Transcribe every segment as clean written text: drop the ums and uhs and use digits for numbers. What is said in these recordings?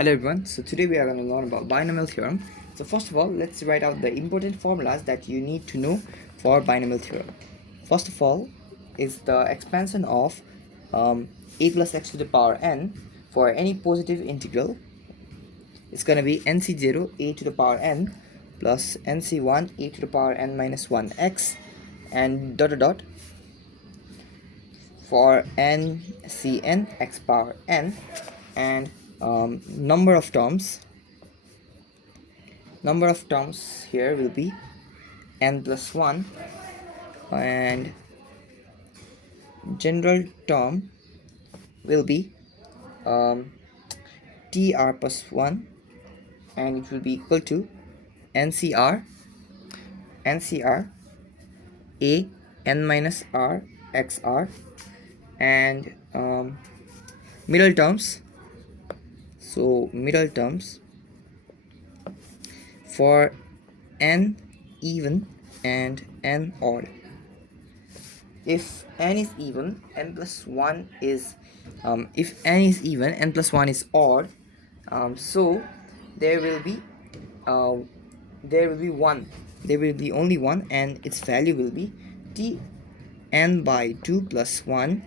Hello everyone, so today we are going to learn about binomial theorem. So first of all, let's write out the important formulas that you need to know for binomial theorem. First of all is the expansion of a plus x to the power n for any positive integral. It's going to be nc0 a to the power n plus nc1 a to the power n minus 1 x and dot dot dot for ncn x power n, and number of terms here will be n plus 1, and general term will be tr plus 1, and it will be equal to ncr a n minus r xr, and middle terms. So middle terms for n even and n odd. If n is even, n plus 1 is if n is even, n plus 1 is odd, so there will be one. There will be only one, and its value will be t n by 2 plus 1.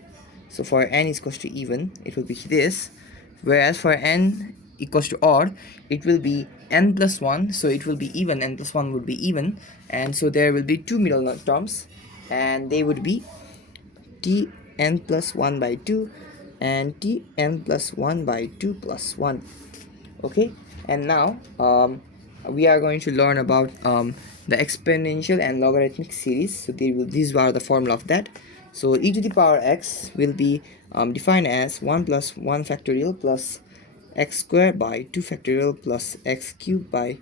So for n is equals to even, it will be this, whereas for n equals to odd, it will be n plus 1. So it will be even, n plus 1 would be even, and so there will be two middle terms, and they would be t n plus 1 by 2 and t n plus 1 by 2 plus 1. Okay, and now we are going to learn about the exponential and logarithmic series. So these are the formula of that. So e to the power x will be defined as 1 plus 1 factorial plus x squared by 2 factorial plus x cubed by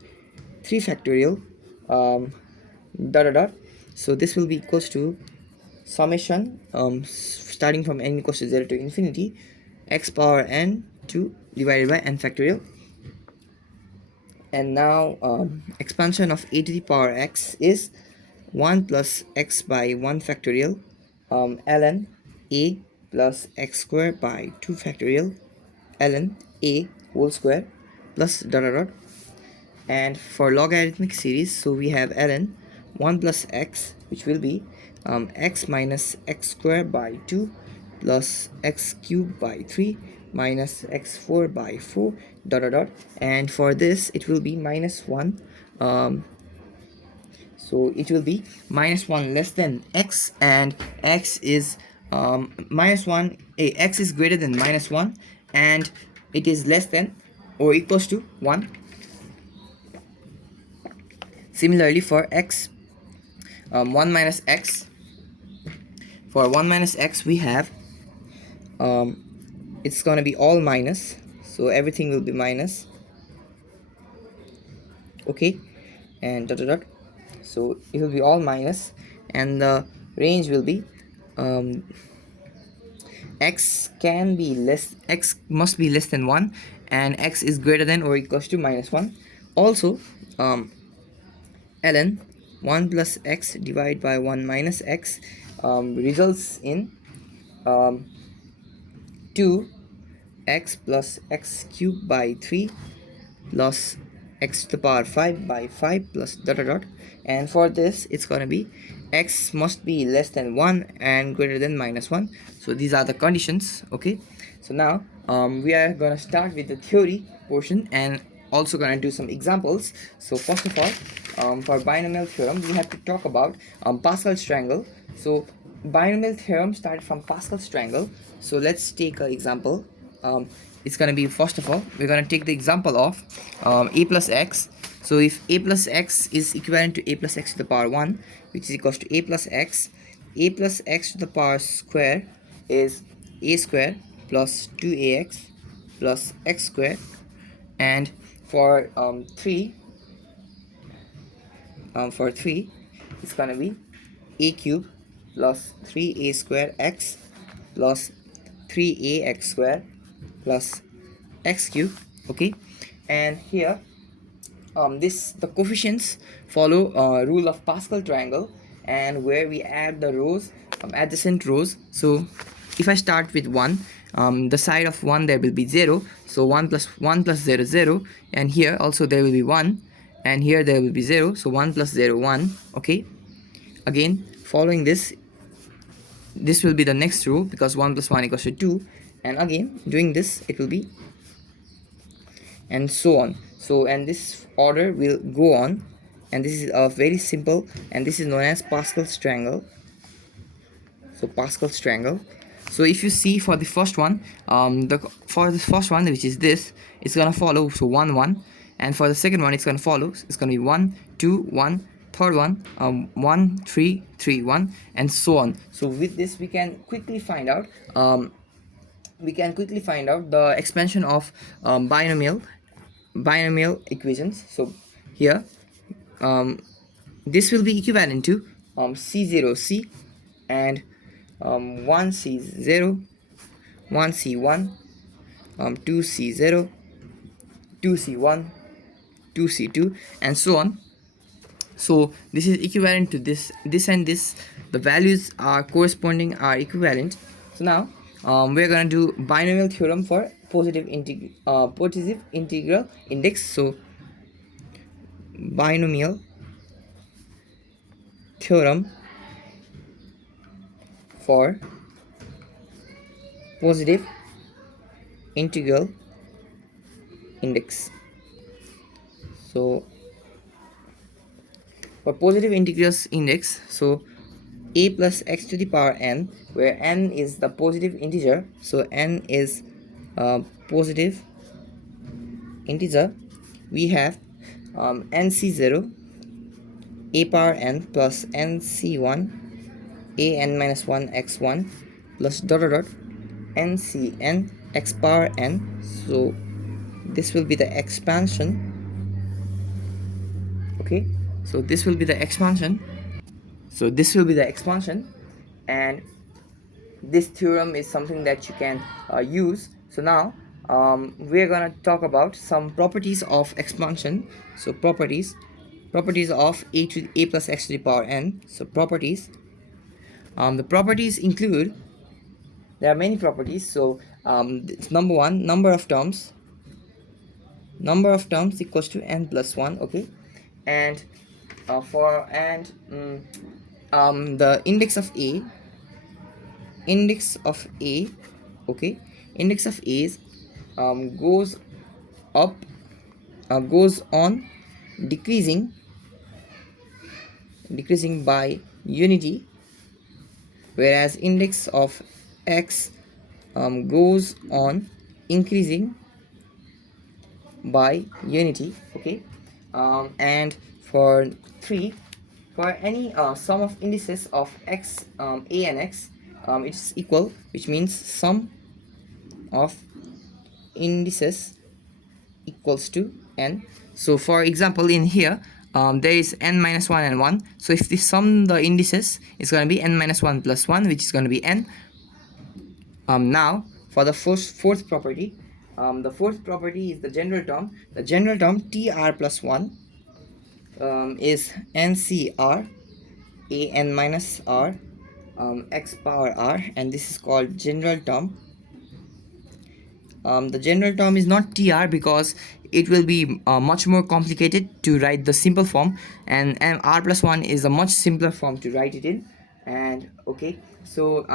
3 factorial dot dot dot. So this will be equals to summation starting from n equals to 0 to infinity x power n 2 divided by n factorial. And now expansion of a to the power x is 1 plus x by 1 factorial ln a plus x squared by 2 factorial ln a whole square plus dot dot dot. And for logarithmic series, so we have ln 1 plus x, which will be x minus x squared by 2 plus x cubed by 3 minus x4 by 4 dot dot dot. And for this it will be minus 1, so it will be minus 1 less than x, and x is minus 1, x is greater than minus 1, and it is less than or equals to 1. Similarly for x 1 minus x, for 1 minus x we have it's gonna be all minus, so everything will be minus. Okay, and dot dot dot. So it will be all minus, and the range will be x must be less than 1, and x is greater than or equals to minus 1. Also ln 1 plus x divided by 1 minus x results in 2x plus x cubed by 3 plus x to the power 5 by 5 plus dot dot dot. And for this it's going to be x must be less than 1 and greater than minus 1. So these are the conditions. Okay, so now we are going to start with the theory portion and also going to do some examples. So first of all, for binomial theorem we have to talk about Pascal's triangle. So binomial theorem started from Pascal's triangle. So let's take an example. It's going to be, first of all, we're going to take the example of a plus x. So if a plus x is equivalent to a plus x to the power 1, which is equals to a plus x to the power square is a square plus 2ax plus x square. And for 3 it's going to be a cube plus 3a square x plus 3ax square plus x cube. Okay, and here the coefficients follow rule of Pascal triangle, and where we add the rows, adjacent rows. So if I start with 1, the side of 1 there will be 0, so 1 plus 0 0, and here also there will be 1, and here there will be 0, so 1 plus 0 1. Okay, again following this will be the next row, because 1 plus 1 equals to 2, and again doing this it will be, and so on. So, and this order will go on, and this is a very simple, and this is known as Pascal's triangle. So Pascal's triangle. So if you see for the first one, for the first one, which is this, it's gonna follow, so 1 1, and for the second one it's gonna follow, it's gonna be 1 2 1, third one 1 3 3 1, and so on. So with this we can quickly find out the expansion of binomial equations. So here this will be equivalent to C0C and 1C0, 1C1, 2C0, 2C1, 2C2, and so on. So this is equivalent to this, and this, the values are corresponding, are equivalent. So now we're gonna do binomial theorem for positive integral index. So binomial theorem for positive integral index. So for positive integrals index, so a plus x to the power n, where n is the positive integer, so n is positive integer, we have nc0 a power n plus nc1 a n minus 1 x1 plus dot dot dot ncn x power n. So this will be the expansion. Okay, so this will be the expansion. And this theorem is something that you can use. So now we're gonna talk about some properties of expansion. So properties of a plus x to the power n. So properties, the properties include, there are many properties. So number one, number of terms equals to n plus 1. Okay, and the index of a, okay, index of a is goes on decreasing by unity, whereas index of x goes on increasing by unity. Okay, and for 3, for any sum of indices of x, a and x, it's equal, which means sum of indices equals to n. So for example, in here there is n minus 1 and 1, so if we sum the indices, it's going to be n minus 1 plus 1, which is going to be n. Now for the fourth property, the fourth property is the general term. The general term tr plus 1 is ncr a n minus r x power r, and this is called general term. The general term is not tr because it will be much more complicated to write the simple form, and r plus 1 is a much simpler form to write it in. And okay, so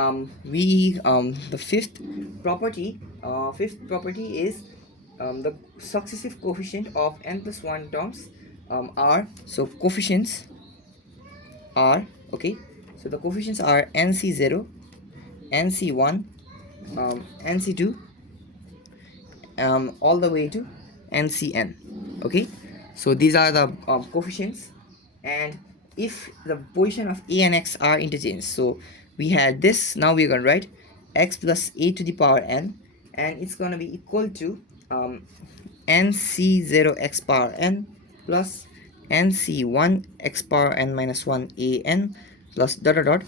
the fifth property is the successive coefficient of n plus 1 terms are, so coefficients are, okay, so the coefficients are nc0, nc1, nc2, all the way to ncn. Okay, so these are the coefficients. And if the position of a and x are interchanged, so we had this, now we're going to write x plus a to the power n, and it's going to be equal to nc0 x power n plus nc1 x power n minus 1 a n plus dot dot dot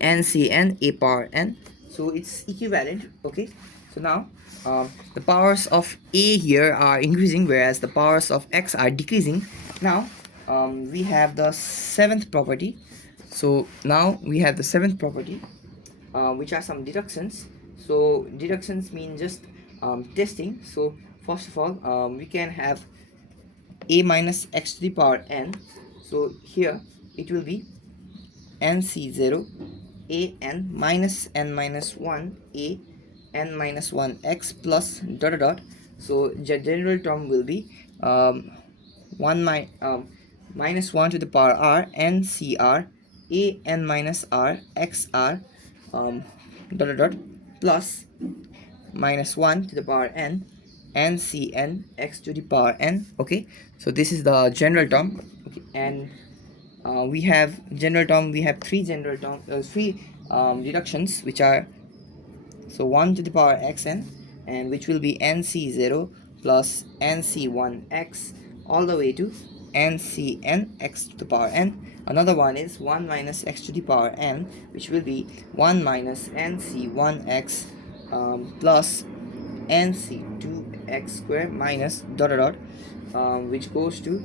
ncn a power n. So it's equivalent. Okay, so now the powers of a here are increasing, whereas the powers of x are decreasing. Now we have the seventh property. So now we have the seventh property, which are some deductions. So deductions mean just testing. So first of all, we can have a minus x to the power n. So here it will be nc0 a n minus 1 a n minus 1 x plus dot dot dot. So the general term will be 1 minus 1 to the power r n c r a n minus r x r dot dot dot plus minus 1 to the power n n c n x to the power n. Okay, so this is the general term. Okay, and we have general term, we have three general term, three reductions, which are, so 1 to the power xn, and which will be nc0 plus nc1x all the way to ncn x to the power n. Another one is 1 minus x to the power n, which will be 1 minus nc1x plus nc2x square minus dot dot dot, which goes to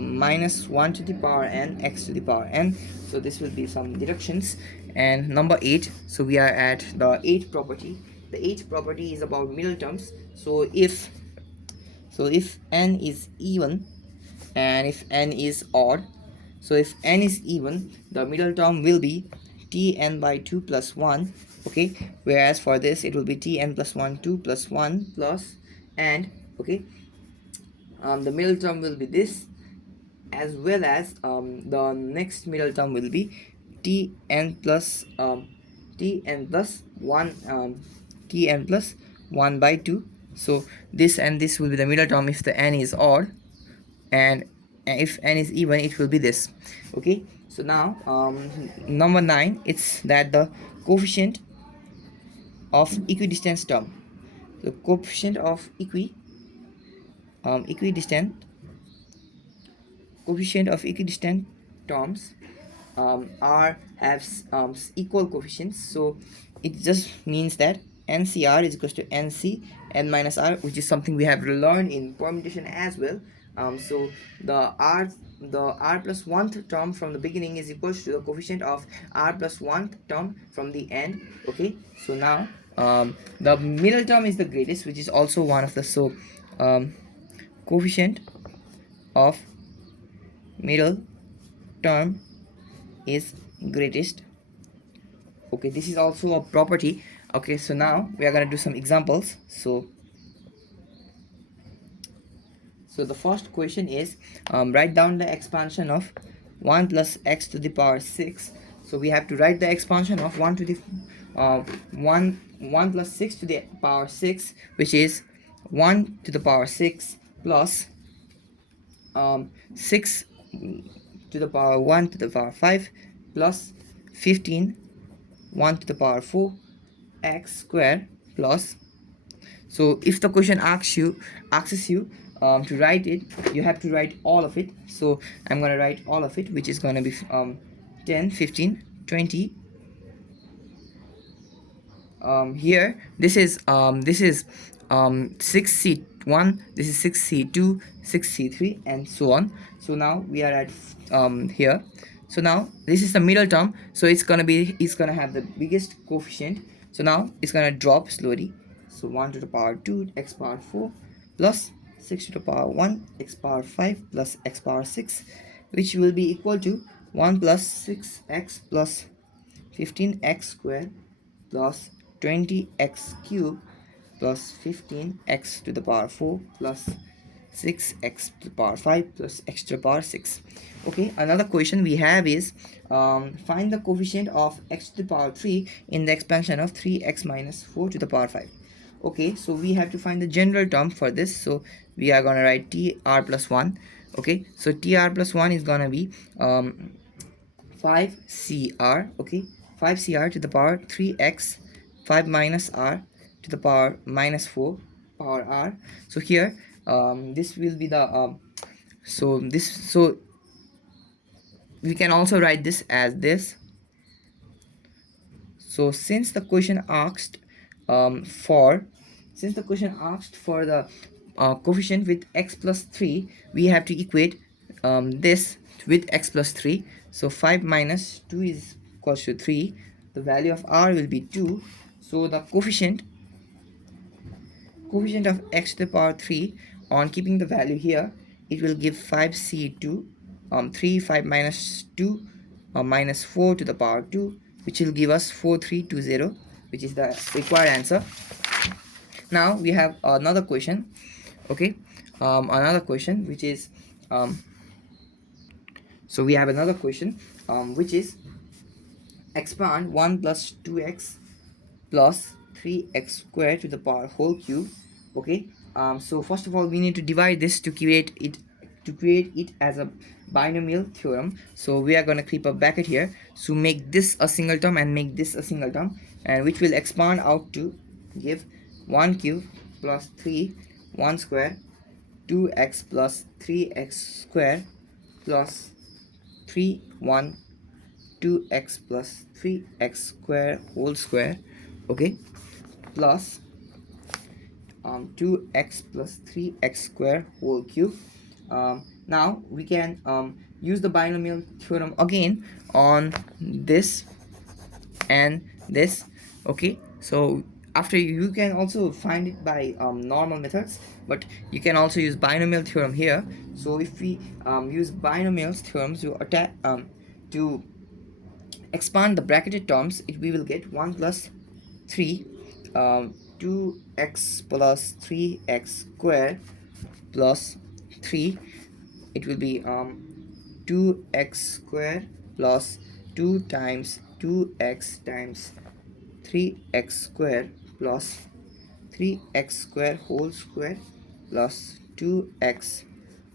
minus 1 to the power n x to the power n. So this will be some deductions. And number 8, so we are at the 8th property. The 8th property is about middle terms. So if n is even and if n is odd, so if n is even, the middle term will be tn by 2 plus 1. Okay, whereas for this it will be tn plus 1 2 plus 1 plus, and okay, the middle term will be this, as well as the next middle term will be tn plus 1 tn plus 1 by 2. So this and this will be the middle term if the n is odd, and if n is even, it will be this. Okay, so now number 9, it's that the coefficient of equidistance term, the coefficient of equidistant terms are have equal coefficients. So it just means that ncr is equals to nc n minus r, which is something we have learned in permutation as well. So the r plus 1th term from the beginning is equals to the coefficient of r plus 1th term from the end. Okay, so now the middle term is the greatest, which is also one of the, so coefficient of middle term is greatest. Okay, this is also a property. Okay, so now we are going to do some examples. So the first question is, write down the expansion of 1 plus x to the power 6. So we have to write the expansion of 1 to the 1 plus 6 to the power 6, which is 1 to the power 6 plus 6 to the power 1 to the power 5 plus 15 1 to the power 4 x square plus. So if the question asks you to write it, you have to write all of it. So I'm going to write all of it, which is going to be 10 15 20. Here this is 6c1, this is 6c2, 6c3, and so on. So now we are at here. So now this is the middle term, so it's gonna have the biggest coefficient. So now it's gonna drop slowly. So 1 to the power 2 x power 4 plus 6 to the power 1 x power 5 plus x power 6, which will be equal to 1 plus 6x plus 15x squared plus 20x cube plus 15x to the power 4 plus 6x to the power 5 plus x to the power 6. Okay, another question we have is, find the coefficient of x to the power 3 in the expansion of 3x minus 4 to the power 5. Okay, so we have to find the general term for this. So we are going to write tr plus 1. Okay, so tr plus 1 is going to be 5cr. Okay, 5cr to the power 3x 5 minus r to the power minus 4 power r. So here this will be the so we can also write this as this. So since the question asked for the coefficient with x plus 3, we have to equate this with x plus 3. So 5 minus 2 is equals to 3. The value of r will be 2. So the coefficient of x to the power 3, on keeping the value here, it will give 5c2, 3 5 minus 2 minus 4 to the power 2, which will give us 4320, which is the required answer. Now we have another question. Okay, another question which is so we have another question which is expand 1 plus 2x plus 3x squared to the power whole cube. Okay, so first of all we need to divide this to create it as a binomial theorem. So we are going to keep a bracket here, so make this a single term and make this a single term, and which will expand out to give 1 cube plus 3 1 square 2x plus 3x square plus 3 1 2x plus 3x square whole square. Okay, plus 2x plus 3x square whole cube. Now we can use the binomial theorem again on this and this. Okay, so after you can also find it by normal methods, but you can also use binomial theorem here. So if we use binomial theorems to to expand the bracketed terms, we will get 1 plus 3 2x plus 3x square plus 3. It will be 2x square plus 2 times 2x times 3x square plus 3x square whole square plus 2x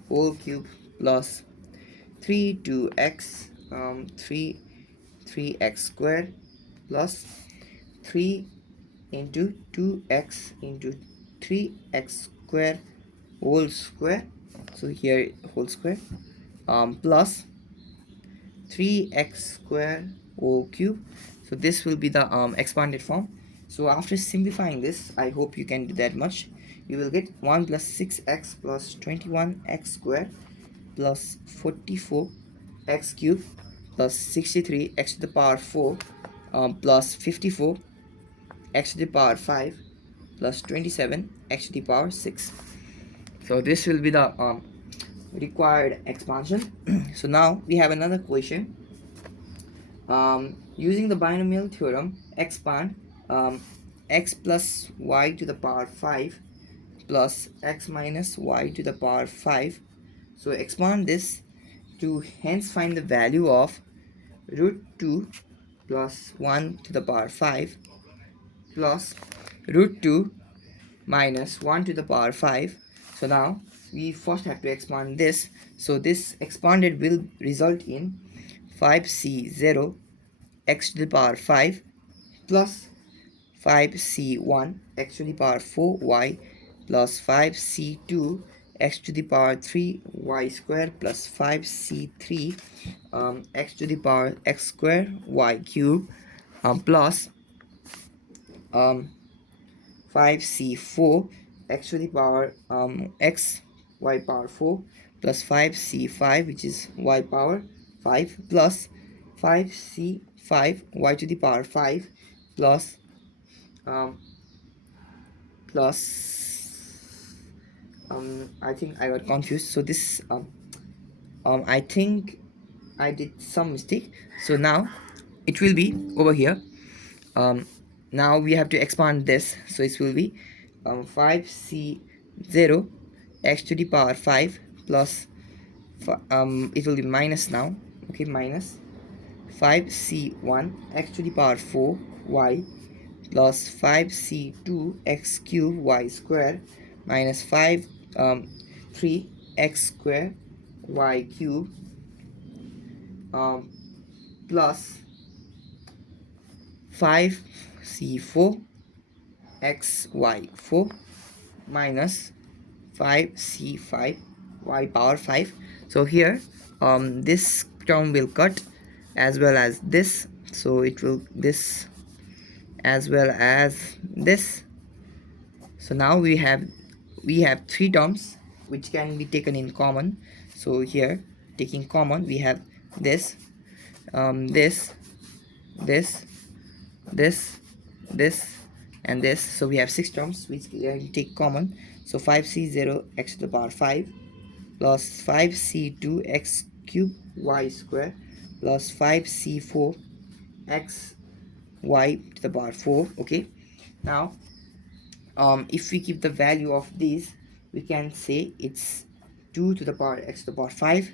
whole cube plus 2x 3x square plus 3 into 2x into 3x square whole square, so here whole square, plus 3x square whole cube. So this will be the expanded form. So after simplifying this, I hope you can do that much, you will get 1 plus 6x plus 21x square plus 44x cube plus 63x to the power 4 plus 54 x to the power 5 plus 27 x to the power 6. So this will be the required expansion. So now we have another question. Using the binomial theorem, expand x plus y to the power 5 plus x minus y to the power 5. So expand this to hence find the value of root 2 plus 1 to the power 5 plus root 2 minus 1 to the power 5. So now we first have to expand this. So this expanded will result in 5c0 x to the power 5 plus 5c1 x to the power 4y plus 5c2 x to the power 3y square plus 5c3 x to the power x square y cube plus 5c4 x to the power x y power 4 plus 5c5 which is y power 5 plus 5c5 y to the power 5 plus I think I got confused. So this I think I did some mistake. So now it will be over here. Now we have to expand this, so it will be 5c0 x to the power 5 plus it will be minus now. Okay, minus 5c1 x to the power 4 y plus 5c2 x cube y square minus 3 x square y cube plus 5c4 xy4 minus 5c5 y power 5. So here this term will cut as well as this, so it will this as well as this. So now we have three terms which can be taken in common. So here taking common we have this this this and this, so we have 6 terms which we can take common. So 5c0 x to the power 5 plus 5c2 x cube y square plus 5c4 x y to the power 4. Okay, now if we keep the value of these, we can say it's 2 to the power x to the power 5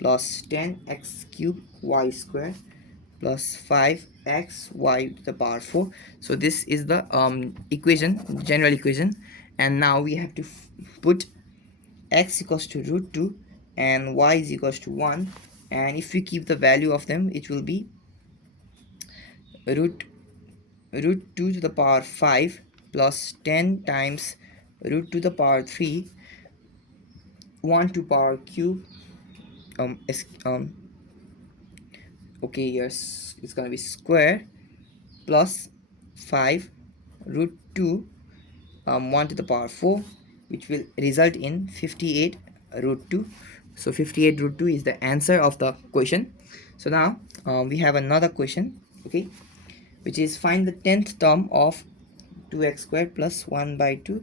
plus 10x cube y square plus 5xy to the power 4. So this is the equation, general equation. And now we have to put x equals to root 2 and y is equals to 1, and if we keep the value of them, it will be root 2 to the power 5 plus 10 times root to the power 3 1 to power cube okay, yes, it's gonna be square plus 5 root 2 1 to the power 4, which will result in 58 root 2. So 58 root 2 is the answer of the question. So now we have another question, okay, which is find the 10th term of 2x squared plus 1 by 2.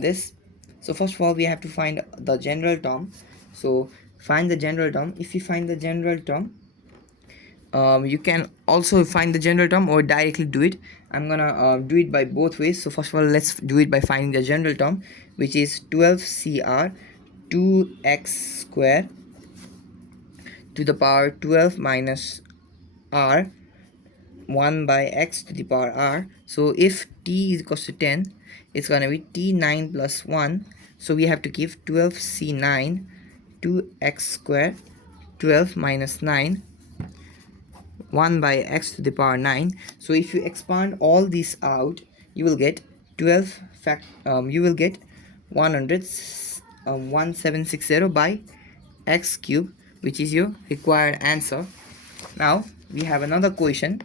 This, so first of all we have to find the general term. So find the general term. If you find the general term, you can also find the general term or directly do it. I'm gonna do it by both ways. So first of all, let's do it by finding the general term, which is 12cr 2x square to the power 12 minus r 1 by x to the power r. So if t is equals to 10, it's gonna be t9 plus 1. So we have to give 12c9 2x square 12 minus 9 1 by x to the power 9. So if you expand all these out, you will get 12 you will get 1760 by x cube, which is your required answer. Now we have another question.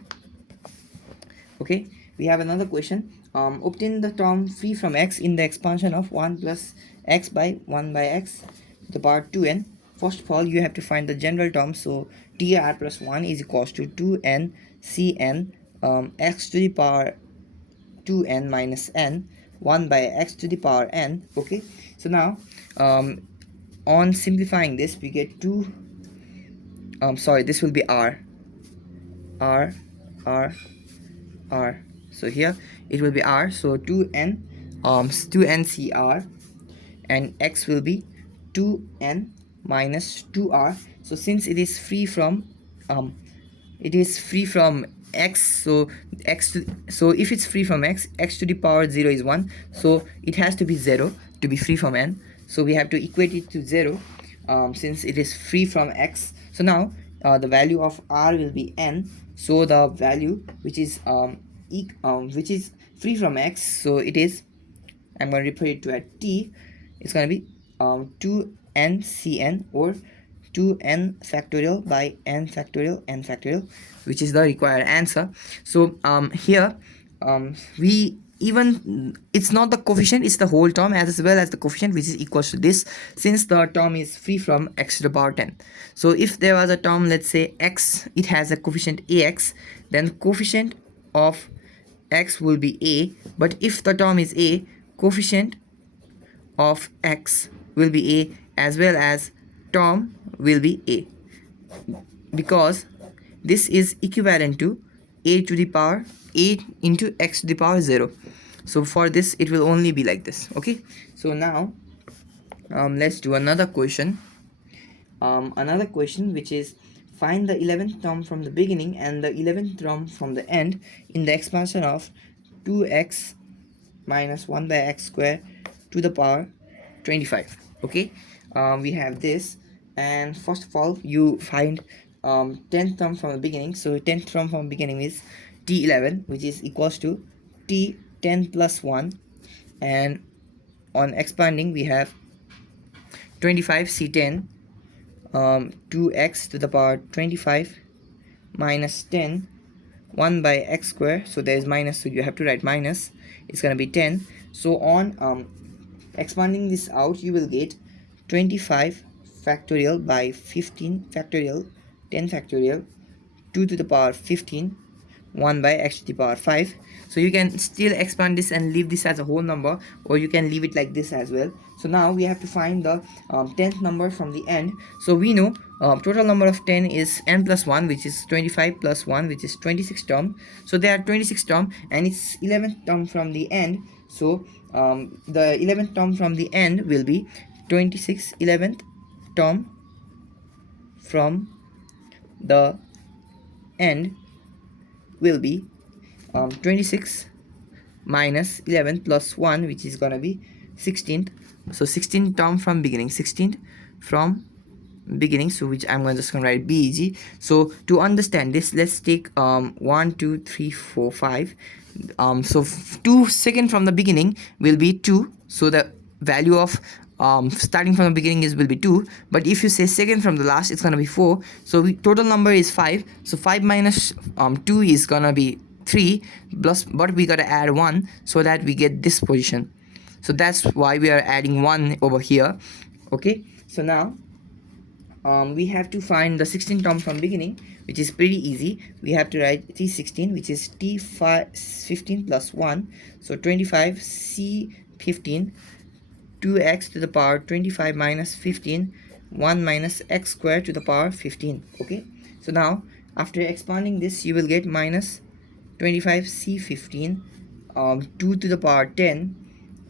Okay, we have another question. Obtain the term free from x in the expansion of 1 plus x by 1 by x to the power 2n. First of all, you have to find the general term. So tr plus 1 is equals to 2n cn x to the power 2n minus n 1 by x to the power n. Okay, so now on simplifying this, we get 2 sorry, this will be r. So here it will be r, so 2n 2n cr, and x will be 2n minus 2r. So since it is free from x, so so if it's free from x, x to the power 0 is 1, so it has to be 0 to be free from n. So we have to equate it to 0 since it is free from x. So now the value of r will be n. So the value which is free from x, so it is, I'm going to refer it to at t, it's going to be 2n cn or 2n factorial by n factorial, which is the required answer. So here we even, it's not the coefficient, it's the whole term as well as the coefficient, which is equals to this, since the term is free from x to the power 10. So if there was a term, let's say x, it has a coefficient ax, then coefficient of x will be a. But if the term is a, coefficient of x will be a as well as term will be a, because this is equivalent to a to the power a into x to the power 0. So for this it will only be like this. Okay, so now let's do another question. Another question which is find the 11th term from the beginning and the 11th term from the end in the expansion of 2x minus 1 by x square to the power 25. Okay, we have this, and first of all you find 10th term from the beginning. So 10th term from the beginning is t11, which is equals to t10 plus 1, and on expanding we have 25 c10 2x to the power 25 minus 10 1 by x square. So there is minus, so you have to write minus, it's gonna be 10. So on expanding this out, you will get 25 factorial by 15 factorial 10 factorial 2 to the power 15 1 by x to the power 5. So you can still expand this and leave this as a whole number, or you can leave it like this as well. So now we have to find the 10th number from the end. So we know total number of 10 is n plus 1, which is 25, plus 1, which is 26 term. So there are 26 term, and it's 11th term from the end. So the 11th term from the end will be 26. 11th term from the end will be 26 minus 11 plus 1, which is gonna be 16th. So 16th term from beginning, 16th from beginning, so which I'm going to just gonna write BEG. So to understand this, let's take 1 2 3 4 5. So 2 second from the beginning will be 2, so the value of starting from the beginning will be 2. But if you say second from the last, it's gonna be 4. So total number is 5. So 5 minus 2 is gonna be 3 plus, but we gotta add 1 so that we get this position. So that's why we are adding 1 over here. Okay, so now we have to find the 16 term from beginning, which is pretty easy. We have to write T16, which is T15 plus 1. So 25 C15, 2x to the power 25 minus 15, 1 minus x squared to the power 15. Okay, so now after expanding this, you will get minus 25 C15, 2 to the power 10,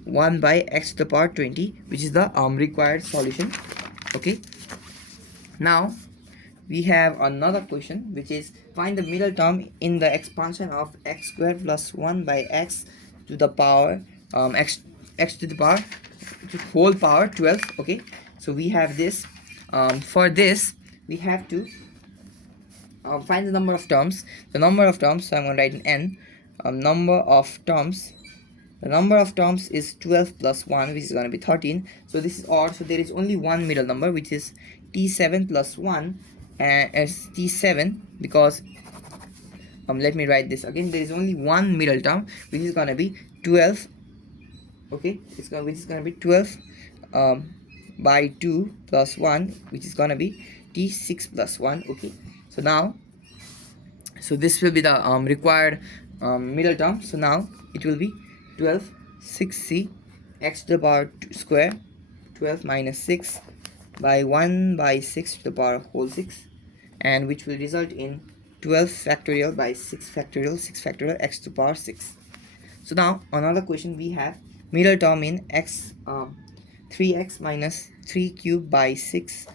1 by x to the power 20, which is the required solution. Okay, now we have another question, which is find the middle term in the expansion of x squared plus 1 by x to the power x to the power to whole power 12. Okay, so we have this. For this we have to find the number of terms. The number of terms, so I'm going to write an n. Number of terms, the number of terms is 12 plus 1, which is going to be 13. So this is odd, so there is only one middle number, which is T7 plus 1, and it's T7 because let me write this again. There is only one middle term, which is going to be 12. Okay, which is going to be 12 by 2 plus 1, which is going to be T6 plus 1. Okay, so now, so this will be the required middle term. So now it will be 12 6c x to the power 2 square, 12 minus 6 by 1 by 6 to the power whole 6, and which will result in 12 factorial by 6 factorial, 6 factorial x to the power 6. So now another question we have middle term in x 3x minus 3 cube by 6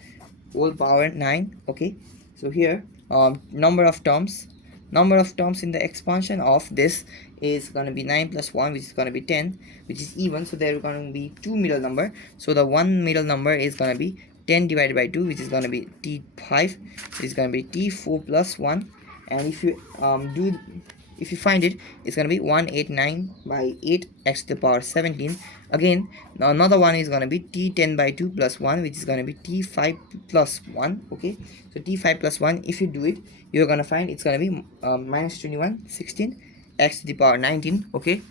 whole power 9. Okay, so here number of terms in the expansion of this is going to be 9 plus 1, which is going to be 10, which is even. So there are going to be two middle number. So the one middle number is going to be 10 divided by 2, which is going to be T5, which is going to be T4 plus 1. And if you find it, it's going to be 189 by 8 x to the power 17. Again, now another one is going to be T10 by 2 plus 1, which is going to be T5 plus 1. Okay, so T5 plus 1, if you do it, you're going to find it's going to be minus 21 16 x to the power 19. Okay,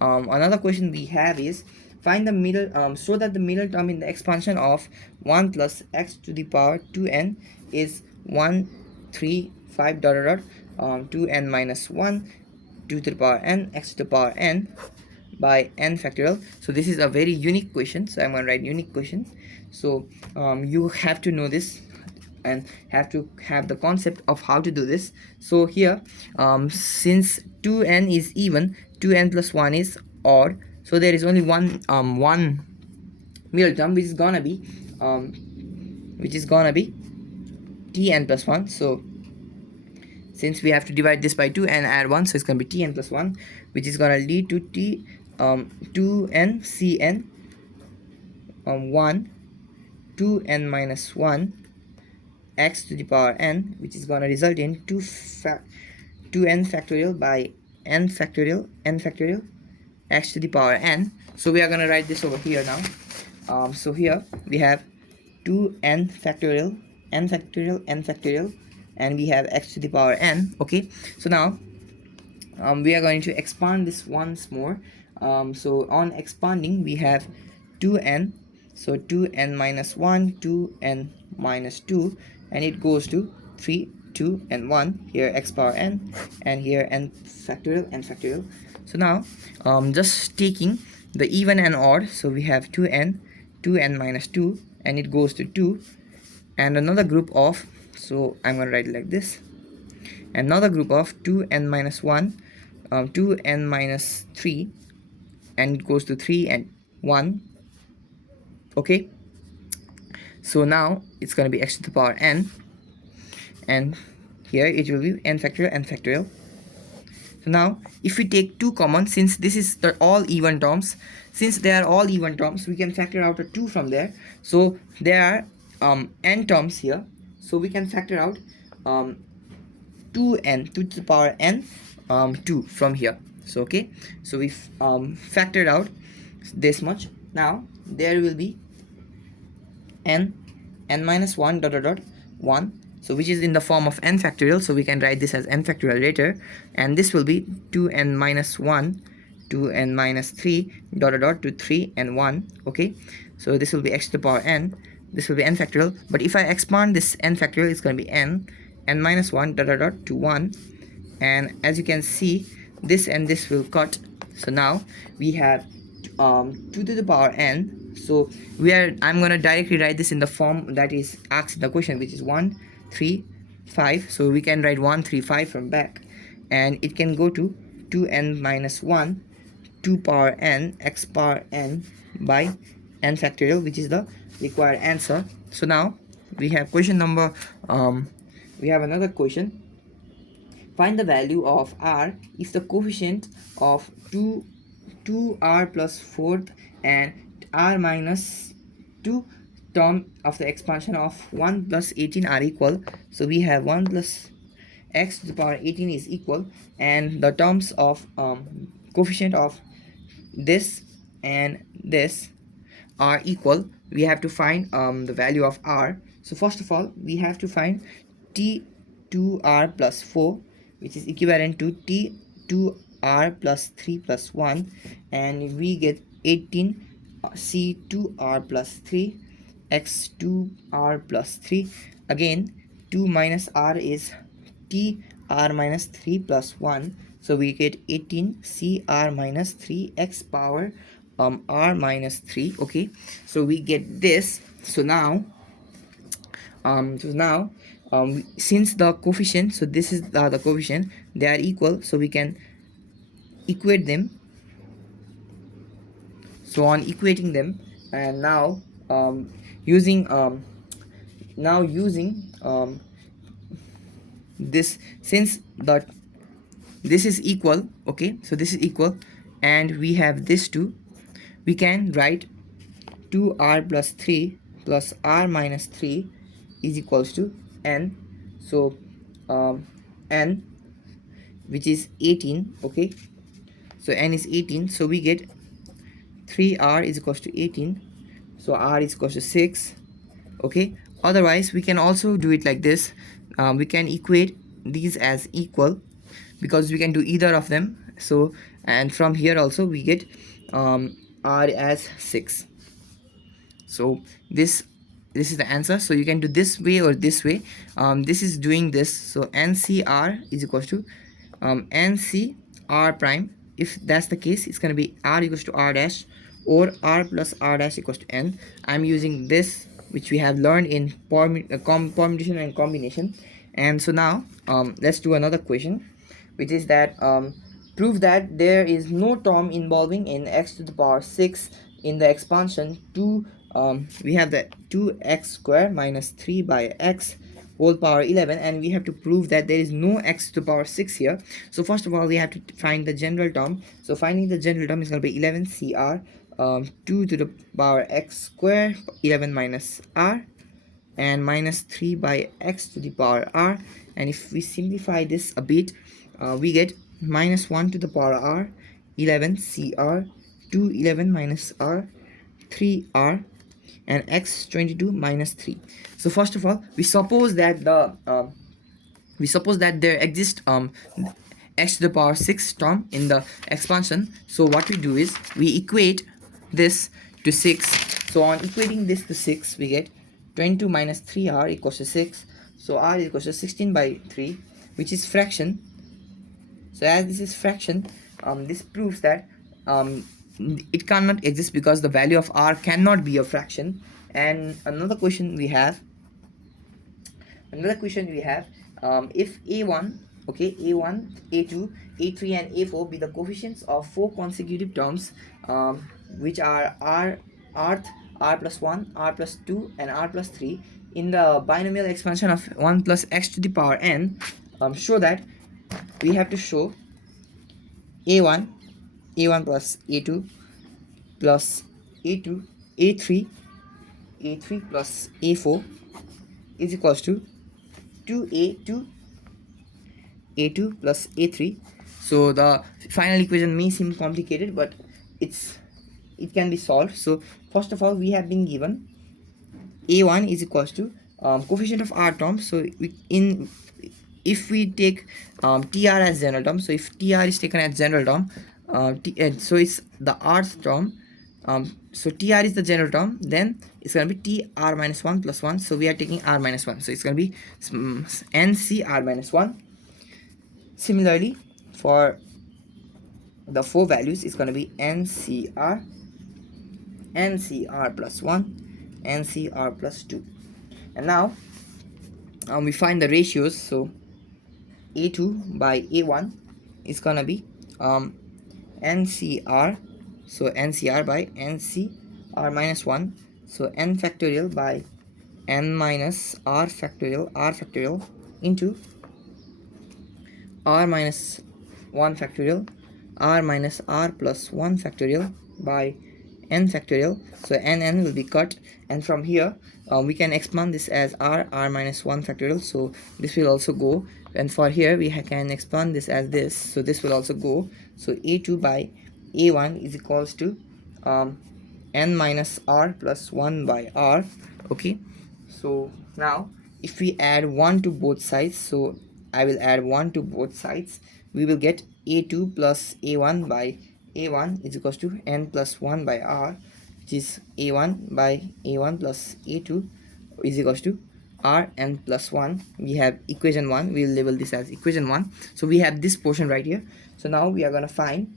another question we have is find the middle so that the middle term in the expansion of 1 plus x to the power 2n is 1 3 5 dot dot dot 2n minus 1 2 to the power n x to the power n by n factorial. So this is a very unique question, so I'm going to write unique question. So you have to know this and have to have the concept of how to do this. So here since 2n is even, 2n plus 1 is odd, so there is only one middle term, which is gonna be tn plus 1. So since we have to divide this by 2 and add 1, so it's going to be tn plus 1, which is going to lead to 2n cn 1 2n minus 1 x to the power n, which is going to result in 2n factorial by n factorial x to the power n. So we are going to write this over here now. So here we have 2n factorial n factorial n factorial, and we have x to the power n. Okay, so now we are going to expand this once more. So on expanding, we have 2n, so 2n minus 1 2n minus 2, and it goes to 3 2 and 1, here x power n, and here n factorial. So now just taking the even and odd, so we have 2n minus 2, and it goes to 2, and another group of, so I'm going to write it like this, another group of 2n minus 1, 2n minus 3, and it goes to 3 and 1. Okay, so now it's going to be x to the power n, and here it will be n factorial. So now if we take 2 common, since this is all even terms, since they are all even terms, we can factor out a 2 from there. So there are n terms here, so we can factor out 2n to the power n 2 from here. So okay, so we factored out this much. Now there will be n minus 1 dot dot dot 1, so which is in the form of n factorial, so we can write this as n factorial later, and this will be 2n minus 1 2n minus 3 dot dot dot to 3 and 1. Okay, so this will be x to the power n, this will be n factorial, but if I expand this n factorial, it's going to be n minus 1 dot dot dot to 1, and as you can see, this and this will cut. So now we have 2 to the power n. So I'm going to directly write this in the form that is asked in the question, which is 1 3 5. So we can write 1 3 5 from back, and it can go to 2n minus 1 2 power n x power n by n factorial, which is the required answer. So now we have question number we have another question. Find the value of r if the coefficient of 2r plus 4th and r minus 2 term of the expansion of 1 plus 18 are equal. So we have 1 plus x to the power 18 is equal, and the terms of coefficient of this and this are equal. We have to find the value of r. So first of all, we have to find t2r plus 4, which is equivalent to t2r plus 3 plus 1, and we get 18 c2r plus 3 x2r plus 3. Again, 2 minus r is tr minus 3 plus 1, so we get 18 cr minus 3 x power r minus 3. Okay, so we get this. So now since the coefficient, so this is the coefficient, they are equal, so we can equate them. So on equating them, and now using this, since this is equal, okay, so this is equal, and we have this two, we can write 2r plus 3 plus r minus 3 is equals to n. So n, which is 18. Okay, so n is 18, so we get 3r is equals to 18, so r is equals to 6. Okay, otherwise we can also do it like this. We can equate these as equal, because we can do either of them. So, and from here also we get r as 6. So this is the answer. So you can do this way or this way. This is doing this, so ncr is equals to ncr prime. If that's the case, it's going to be r equals to r dash, or r plus r dash equals to n. I'm using this, which we have learned in permutation and combination. And so now let's do another question, which is that prove that there is no term involving in x to the power 6 in the expansion 2. We have the 2x square minus 3 by x whole power 11, and we have to prove that there is no x to the power 6 here. So first of all, we have to find the general term. So finding the general term is going to be 11 cr 2 to the power x square 11 minus r, and minus 3 by x to the power r. And if we simplify this a bit, we get minus 1 to the power r 11 cr 2 11 minus r 3r, and x 22 minus 3. So first of all, we suppose that there exists x to the power 6 term in the expansion. So what we do is we equate this to 6. So on equating this to 6, we get 22 minus 3r equals to 6. So r is equal to 16 by 3, which is fraction. So as this is fraction, this proves that it cannot exist because the value of r cannot be a fraction. And another question we have, if a1, okay, a1, a2, a3 and a4 be the coefficients of four consecutive terms, which are rth, r plus 1, r plus 2 and r plus 3 in the binomial expansion of 1 plus x to the power n, show that we have to show a1, a1 plus a2 plus a2, a3, a3 plus a4 is equals to 2a2, a2 plus a3. So the final equation may seem complicated, but it can be solved. So first of all, we have been given a1 is equals to coefficient of r term. So if we take tr as general term, so if tr is taken as general term, so it's the rth term. So tr is the general term, then it's going to be tr minus 1 plus 1. So we are taking r minus 1, so it's going to be ncr minus 1. Similarly, for the four values, it's going to be ncr, ncr plus 1, ncr plus 2. And now we find the ratios. So a2 by a1 is going to be ncr, so ncr by ncr minus 1. So n factorial by n minus r factorial into r minus 1 factorial, r minus r plus 1 factorial by n factorial. So n will be cut, and from here we can expand this as r minus 1 factorial. So this will also go, and for here we can expand this as this, so this will also go. So a2 by a1 is equals to n minus r plus 1 by r. Okay, so now if we add 1 to both sides, so I will add 1 to both sides, we will get a2 plus a1 by a1 is equals to n plus 1 by r, which is a1 by a1 plus a2 is equals to r n plus 1. We have equation 1, we will label this as equation 1. So we have this portion right here. So now we are going to find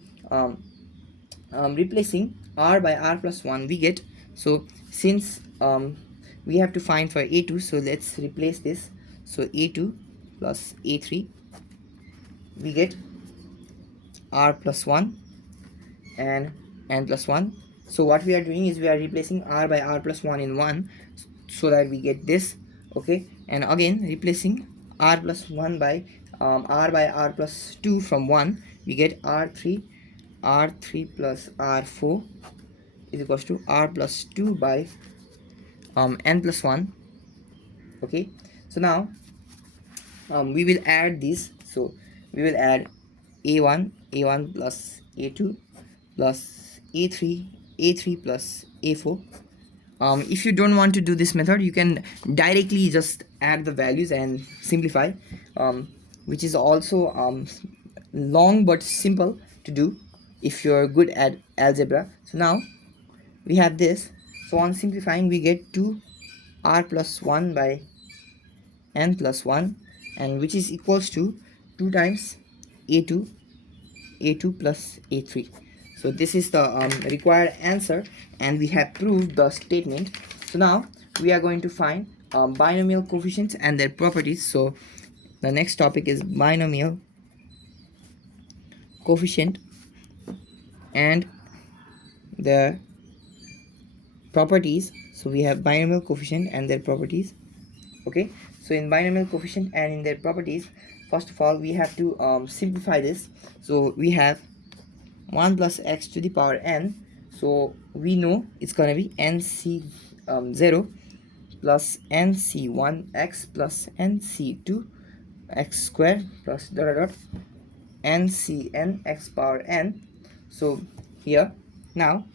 replacing r by r plus 1 we get. So since we have to find for a2, so let's replace this. So a2 plus a3, we get r plus 1 and n plus 1. So what we are doing is we are replacing r by r plus 1 in 1, so that we get this. Okay, and again replacing r plus 1 by r by r plus 2 from 1, we get r3 plus r4 is equals to r plus 2 by n plus 1. Okay, so now we will add this. So we will add a1 plus a2 plus a3 plus a4. If you don't want to do this method, you can directly just add the values and simplify, which is also long but simple to do if you're good at algebra. So now we have this. So on simplifying, we get 2r plus 1 by n plus 1, and which is equals to 2 times a2 plus a3. So this is the required answer, and we have proved the statement. So now we are going to find binomial coefficients and their properties. So the next topic is binomial coefficient and their properties. So we have binomial coefficient and their properties. Okay, so in binomial coefficient and in their properties, first of all we have to simplify this. So we have 1 plus x to the power n, so we know it's gonna be nc0 plus nc1x plus nc2x squared plus dot dot dot ncn x power n. So here now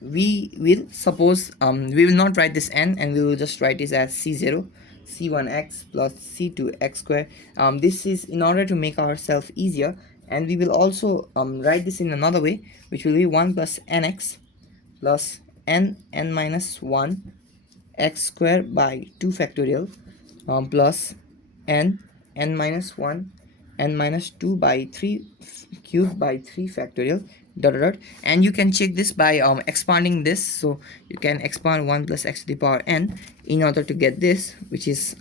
we will suppose we will not write this n, and we will just write this as c0 c1x plus c2x squared. This is in order to make ourselves easier, and we will also write this in another way, which will be 1 plus nx plus n minus 1 x squared by 2 factorial plus n minus 1 n minus 2 by 3 cubed by 3 factorial dot dot dot. And you can check this by expanding this. So you can expand 1 plus x to the power n in order to get this, which is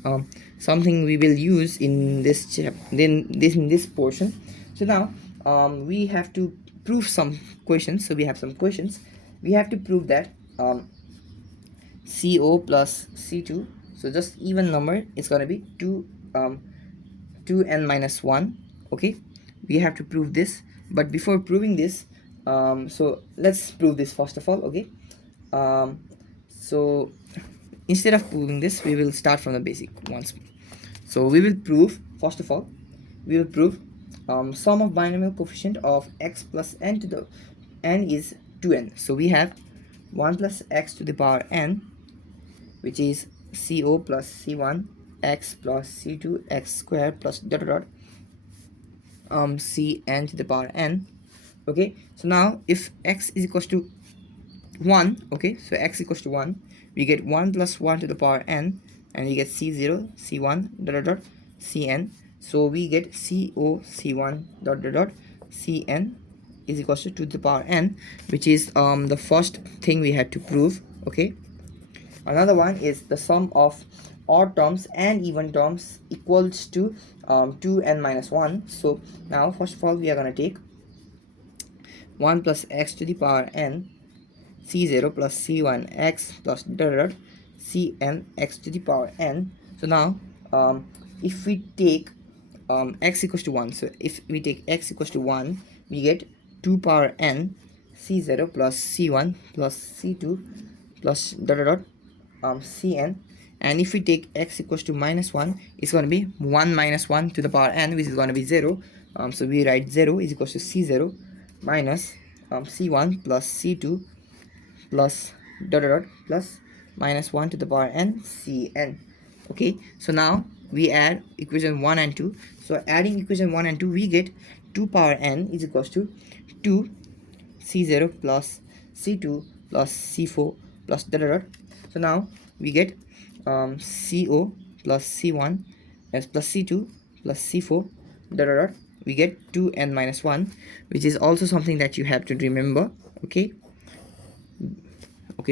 something we will use in this in this portion. So now we have to prove some questions. So we have some questions. We have to prove that CO plus C2, so just even number, it's gonna be 2n minus 1. Okay, we have to prove this, but before proving this, so let's prove this first of all. Okay, so instead of proving this, we will start from the basic once. So we will prove, first of all, we will prove sum of binomial coefficient of x plus n to the n is 2n. So we have 1 plus x to the power n, which is CO plus C1 x plus C2 x squared plus dot dot dot Cn to the power n. Okay, so now if x is equals to 1, okay, so x equals to 1, we get 1 plus 1 to the power n, and we get C0 C1 dot dot dot Cn. So we get CO C1 dot dot dot Cn is equals to 2 to the power n, which is the first thing we had to prove. Okay, another one is the sum of odd terms and even terms equals to 2n minus 1. So now first of all we are going to take 1 plus x to the power n, c0 plus c1 x plus dot dot cn x to the power n. So now if we take x equals to 1, so if we take x equals to 1, we get 2 power n c0 plus c1 plus c2 plus dot dot dot cn. And if we take x equals to minus 1, it's going to be 1 minus 1 to the power n, which is going to be 0. So we write 0 is equals to c0 minus c1 plus c2 plus dot dot dot plus minus 1 to the power n cn. Okay, so now we add equation 1 and 2. So adding equation 1 and 2, we get 2 power n is equals to 2 c0 plus c2 plus c4 plus dot dot dot. So now we get CO plus C1 as plus C2 plus C4 dot dot dot. We get 2n minus 1, which is also something that you have to remember. Okay,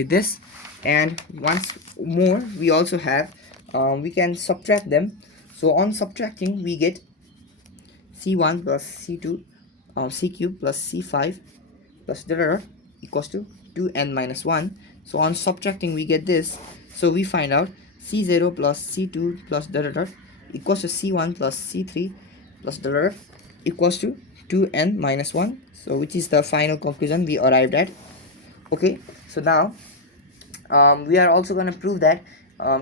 this, and once more we also have we can subtract them. So on subtracting, we get C1 plus C2 C cube plus C5 plus dot dot dot equals to 2n minus 1. So on subtracting, we get this. So we find out C0 plus C2 plus dot dot dot equals to C1 plus C3 plus dot dot dot equals to 2n minus 1. So which is the final conclusion we arrived at. Okay, so now we are also going to prove that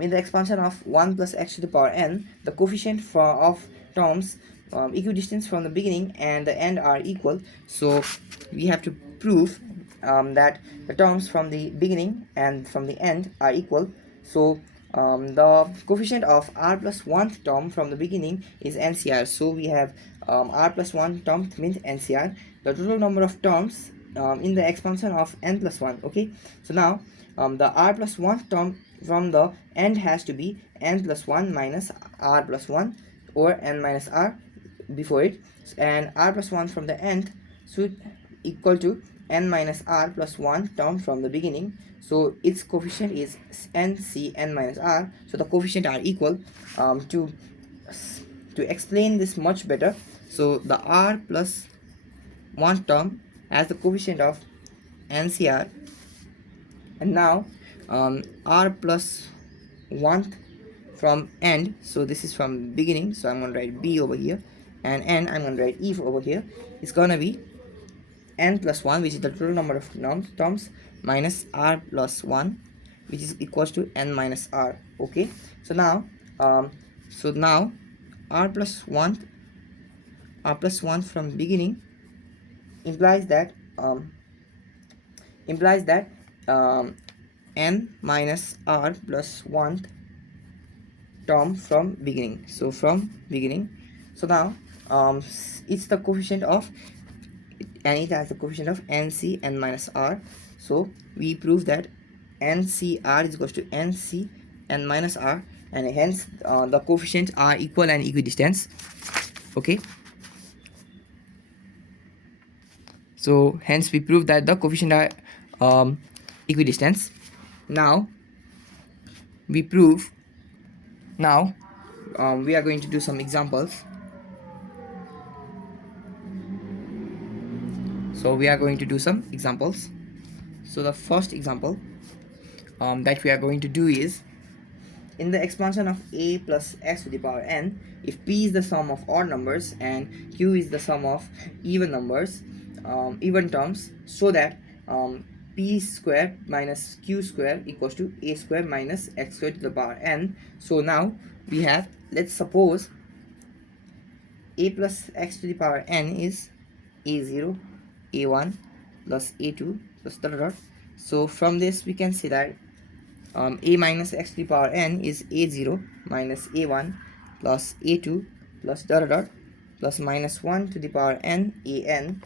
in the expansion of 1 plus x to the power n, the coefficient of terms equidistant from the beginning and the end are equal. So we have to prove that the terms from the beginning and from the end are equal. So the coefficient of r plus 1th term from the beginning is NCR. So we have r plus 1 term means NCR, the total number of terms in the expansion of n plus 1. Okay, so now the r plus 1 term from the end has to be n plus 1 minus r plus 1 or n minus r before it, and r plus 1 from the end should equal to n minus r plus 1 term from the beginning. So its coefficient is nc n minus r. So the coefficient are equal. To explain this much better, so the r plus 1 term has the coefficient of ncr, and now r plus 1 from end, so this is from beginning, so I'm going to write b over here, and n I'm going to write e over here. It's going to be n plus 1, which is the total number of terms, minus r plus 1, which is equals to n minus r. Okay, so now r plus 1 from beginning implies that n minus r plus 1 term from beginning. So from beginning, so now it's the coefficient of, and it has the coefficient of nc n minus r. So we prove that ncr is equals to nc n minus r, and hence the coefficients are equal and equidistant. Okay, so hence we prove that the coefficients are equidistant. Now we prove, now we are going to do some examples. So we are going to do some examples. So the first example that we are going to do is, in the expansion of a plus x to the power n, if p is the sum of odd numbers and q is the sum of even numbers, even terms, so that p square minus q square equals to a square minus x square to the power n. So now we have, let's suppose a plus x to the power n is a0, a1 plus a2 plus dot dot dot. So from this we can say that a minus x to the power n is a0 minus a1 plus a2 plus dot dot dot plus minus 1 to the power n an,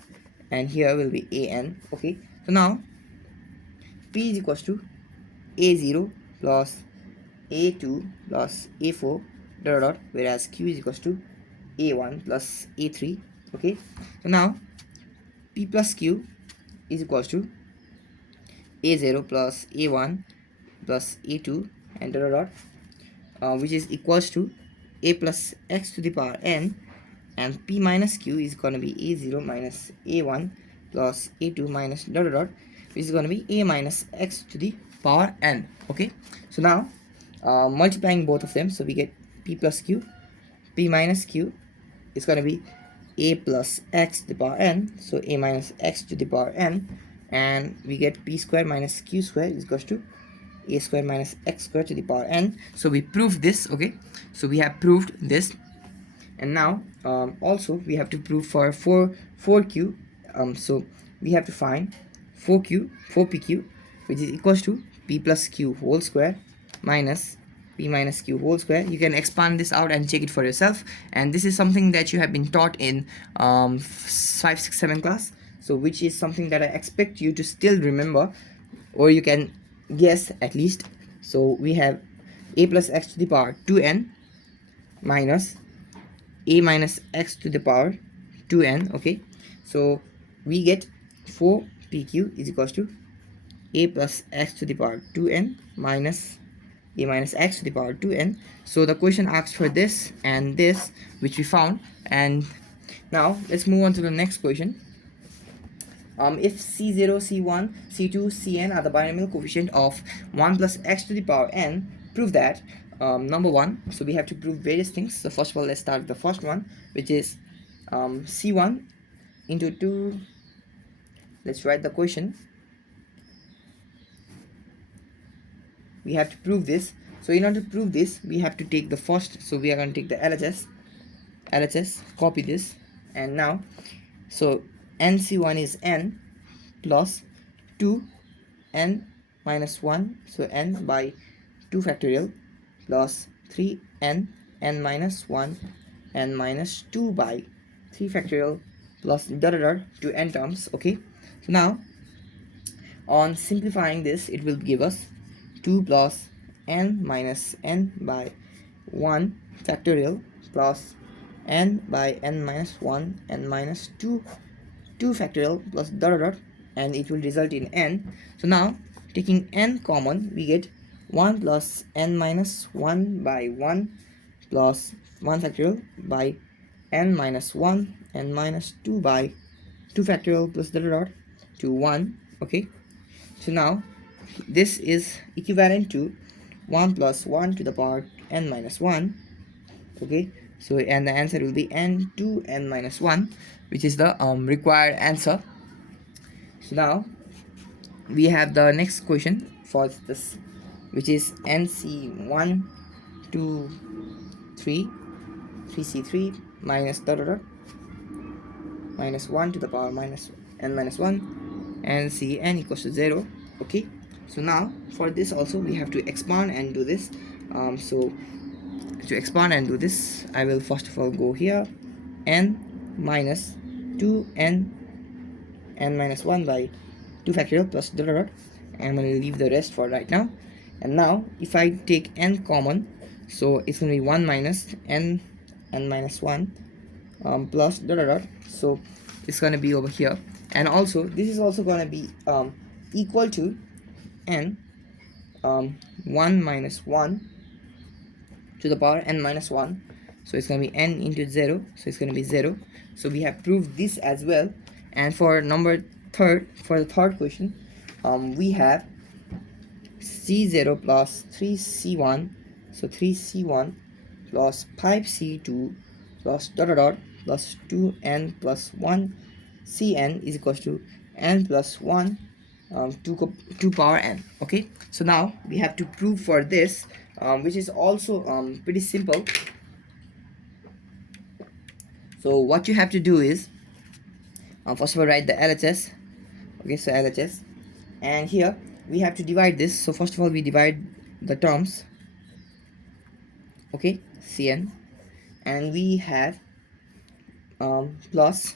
and here will be an. Okay, so now p is equals to a0 plus a2 plus a4 dot dot dot, whereas q is equals to a1 plus a3. Okay, so now p plus q is equals to a0 plus a1 plus a2 and dot dot dot, which is equals to a plus x to the power n, and p minus q is going to be a0 minus a1 plus a2 minus dot dot dot, which is going to be a minus x to the power n. Okay, so now multiplying both of them, so we get p plus q. P minus q is going to be a plus x to the power n, so a minus x to the power n, and we get p square minus q square is equals to a square minus x square to the power n. So we proved this. Okay, so we have proved this, and now also we have to prove for 4q. So we have to find 4pq, which is equals to p plus q whole square minus p minus q whole square. You can expand this out and check it for yourself, and this is something that you have been taught in 5, 6, 7 class, so which is something that I expect you to still remember, or you can guess at least. So we have a plus x to the power 2n minus a minus x to the power 2n. Okay, so we get 4pq is equals to a plus x to the power 2n minus a minus x to the power 2n. So the question asks for this and this, which we found. And now let's move on to the next question. If c0, c1, c2, cn are the binomial coefficient of 1 plus x to the power n, prove that number 1. So we have to prove various things. So first of all, let's start with the first one, which is c1 into 2. Let's write the question. We have to prove this. So in order to prove this, we have to take the first. So we are going to take the LHS, copy this, and now, so nc1 is n plus 2n minus 1, so n by 2 factorial plus 3n n minus 1 n minus 2 by 3 factorial plus dot dot dot to n terms. Okay, so now on simplifying this, it will give us 2 plus n minus n by 1 factorial plus n by n minus 1 n minus 2 factorial plus dot dot dot, and it will result in n. So now taking n common, we get 1 plus n minus 1 by 1 plus 1 factorial by n minus 1 n minus 2 by 2 factorial plus dot dot dot to 1. Okay, so now this is equivalent to 1 plus 1 to the power n minus 1. Okay, so and the answer will be n to n minus 1, which is the required answer. So now we have the next question for this, which is nc1 2 3 3c3 minus dot dot dot minus 1 to the power minus n minus 1 and cn equals to 0. Okay, so now for this also we have to expand and do this. So to expand and do this, I will first of all go here, n minus 2n n minus 1 by 2 factorial plus dot dot dot. I'm going to leave the rest for right now, And now if I take n common, so it's going to be 1 minus n minus 1 plus dot dot dot. So it's going to be over here, and also this is also going to be equal to n 1 minus 1 to the power n minus 1. So it's going to be n into 0, so it's going to be 0. So we have proved this as well. And for the third question, we have c0 plus 3c1, so 3c1 plus 5c2 plus dot dot dot plus 2n plus 1 cn is equals to n plus 1 2 power n. Okay, so now we have to prove for this, which is also pretty simple. So what you have to do is, first of all, write the LHS. Okay, so LHS, and here we have to divide this. So first of all, we divide the terms. Okay, cn, and we have plus,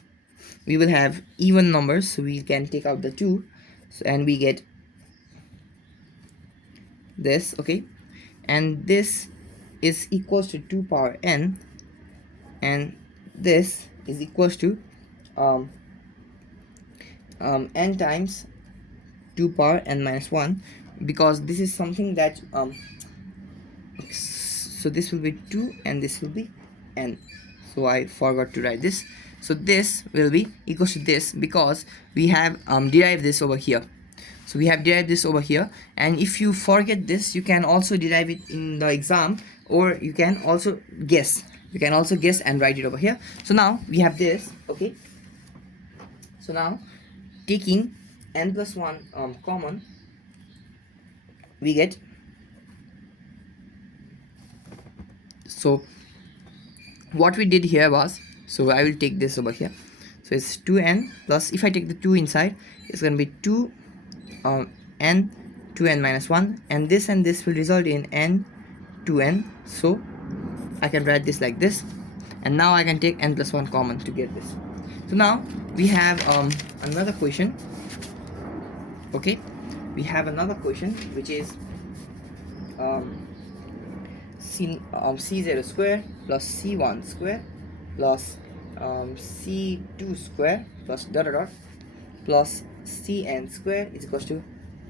we will have even numbers, so we can take out the 2, so, and we get this. Okay, and this is equals to 2 power n, and this is equals to n times 2 power n minus 1, because this is something that so this will be 2 and this will be n, so I forgot to write this. So this will be equals to this, because we have derived this over here. So we have derived this over here, and if you forget this, you can also derive it in the exam, or you can also guess. You can also guess and write it over here. So now we have this. Okay, so now taking n plus 1 common, we get, so what we did here was, so I will take this over here, so it's 2n plus, if I take the 2 inside, it's going to be 2 n 2n minus 1, and this will result in n 2n. So I can write this like this, and now I can take n plus 1 common to get this. So now we have another question. Okay, we have another question, which is c0 square plus c1 square plus c2 square plus dot dot dot plus cn square is equals to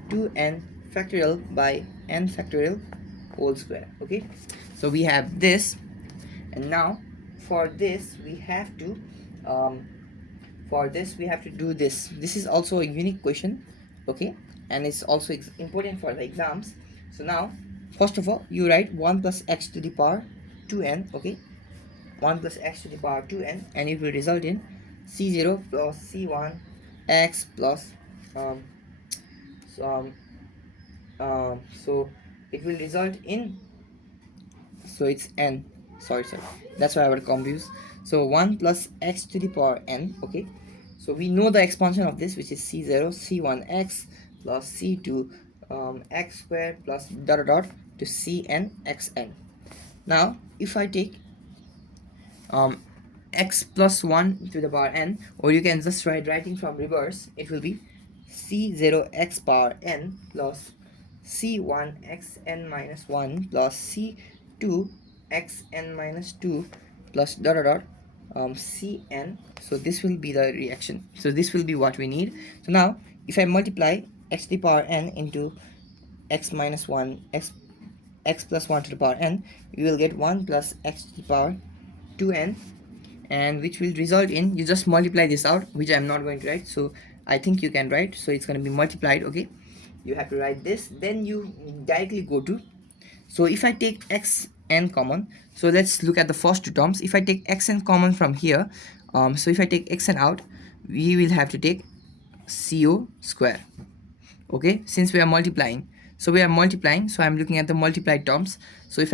2n factorial by n factorial whole square. Okay, so we have this, and now for this we have to do this. This is also a unique question. Okay, and it's also important for the exams. So now first of all, you write 1 plus x to the power 2n. Okay, 1 plus x to the power 2n, and it will result in c0 plus c1 x plus so it will result in, so it's n, sorry, that's why I was confused. So 1 plus x to the power n. Okay, so we know the expansion of this, which is c0 c1 x plus c2 x squared plus dot dot dot to cn xn. Now if I take x plus 1 to the power n, or you can just writing from reverse, it will be c0 x power n plus c1 xn minus 1 plus c2 xn minus 2 plus dot dot dot cn. So this will be the reaction, so this will be what we need. So now if I multiply x to the power n into x minus 1 x plus 1 to the power n, you will get 1 plus x to the power 2n, and which will result in, you just multiply this out, which I'm not going to write, so I think you can write. So it's going to be multiplied. Okay, you have to write this, then you directly go to, so if I take xn common, so let's look at the first two terms. If I take xn common from here, so if I take xn out, we will have to take co square. Okay, since we are multiplying, so I'm looking at the multiplied terms. So if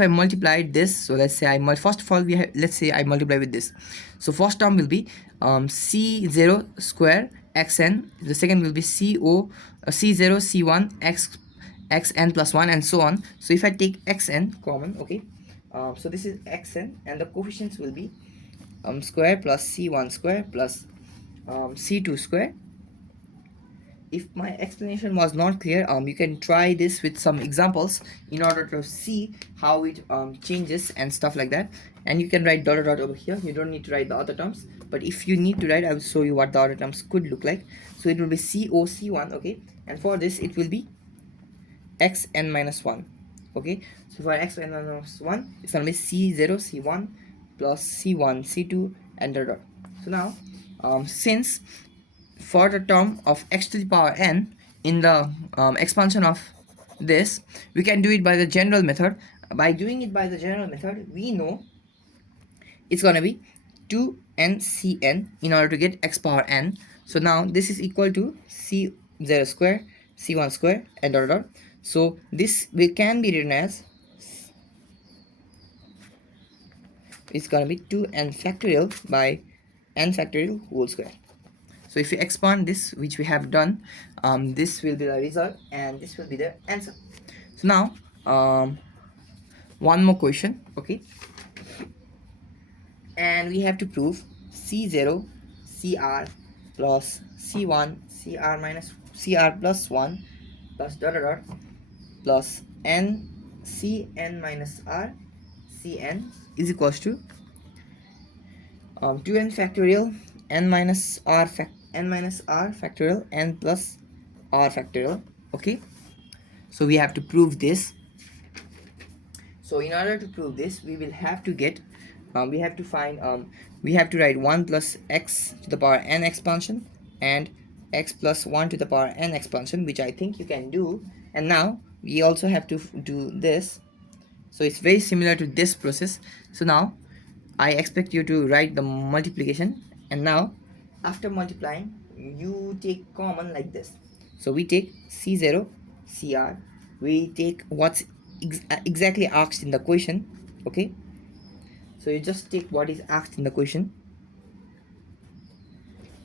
I multiply this, so let's say first of all let's say I multiply with this. So first term will be c0 square xn, the second will be c0 c1 xn plus 1, and so on. So if I take xn common, okay, so this is xn, and the coefficients will be square plus c1 square plus c2 square if my explanation was not clear, you can try this with some examples in order to see how it changes and stuff like that. And you can write dot dot over here. You don't need to write the other terms, but if you need to write, I will show you what the other terms could look like. So it will be COC1, okay, and for this it will be xn minus 1, okay. So for xn minus 1, it's going to be c0 c1 plus c1 c2 and dot dot. So now since for the term of x to the power n in the expansion of this, we can do it by the general method. By doing it by the general method, we know it's gonna be 2n cn in order to get x power n. So now this is equal to c0 square, c1 square and dot dot. So this we can be written as, it's gonna be 2n factorial by n factorial whole square. So if you expand this, which we have done, this will be the result and this will be the answer. So now one more question, okay, and we have to prove c0 cr plus c1 cr minus cr plus 1 plus dot dot dot plus n cn minus r cn is equals to 2n factorial n minus r factorial n plus r factorial, okay. So we have to prove this. So in order to prove this, we will have to get we have to find we have to write 1 plus x to the power n expansion and x plus 1 to the power n expansion, which I think you can do. And now we also have to do this. So it's very similar to this process. So now I expect you to write the multiplication, and now after multiplying you take common like this. So we take c0 cr, we take what's exactly asked in the question, okay. So you just take what is asked in the question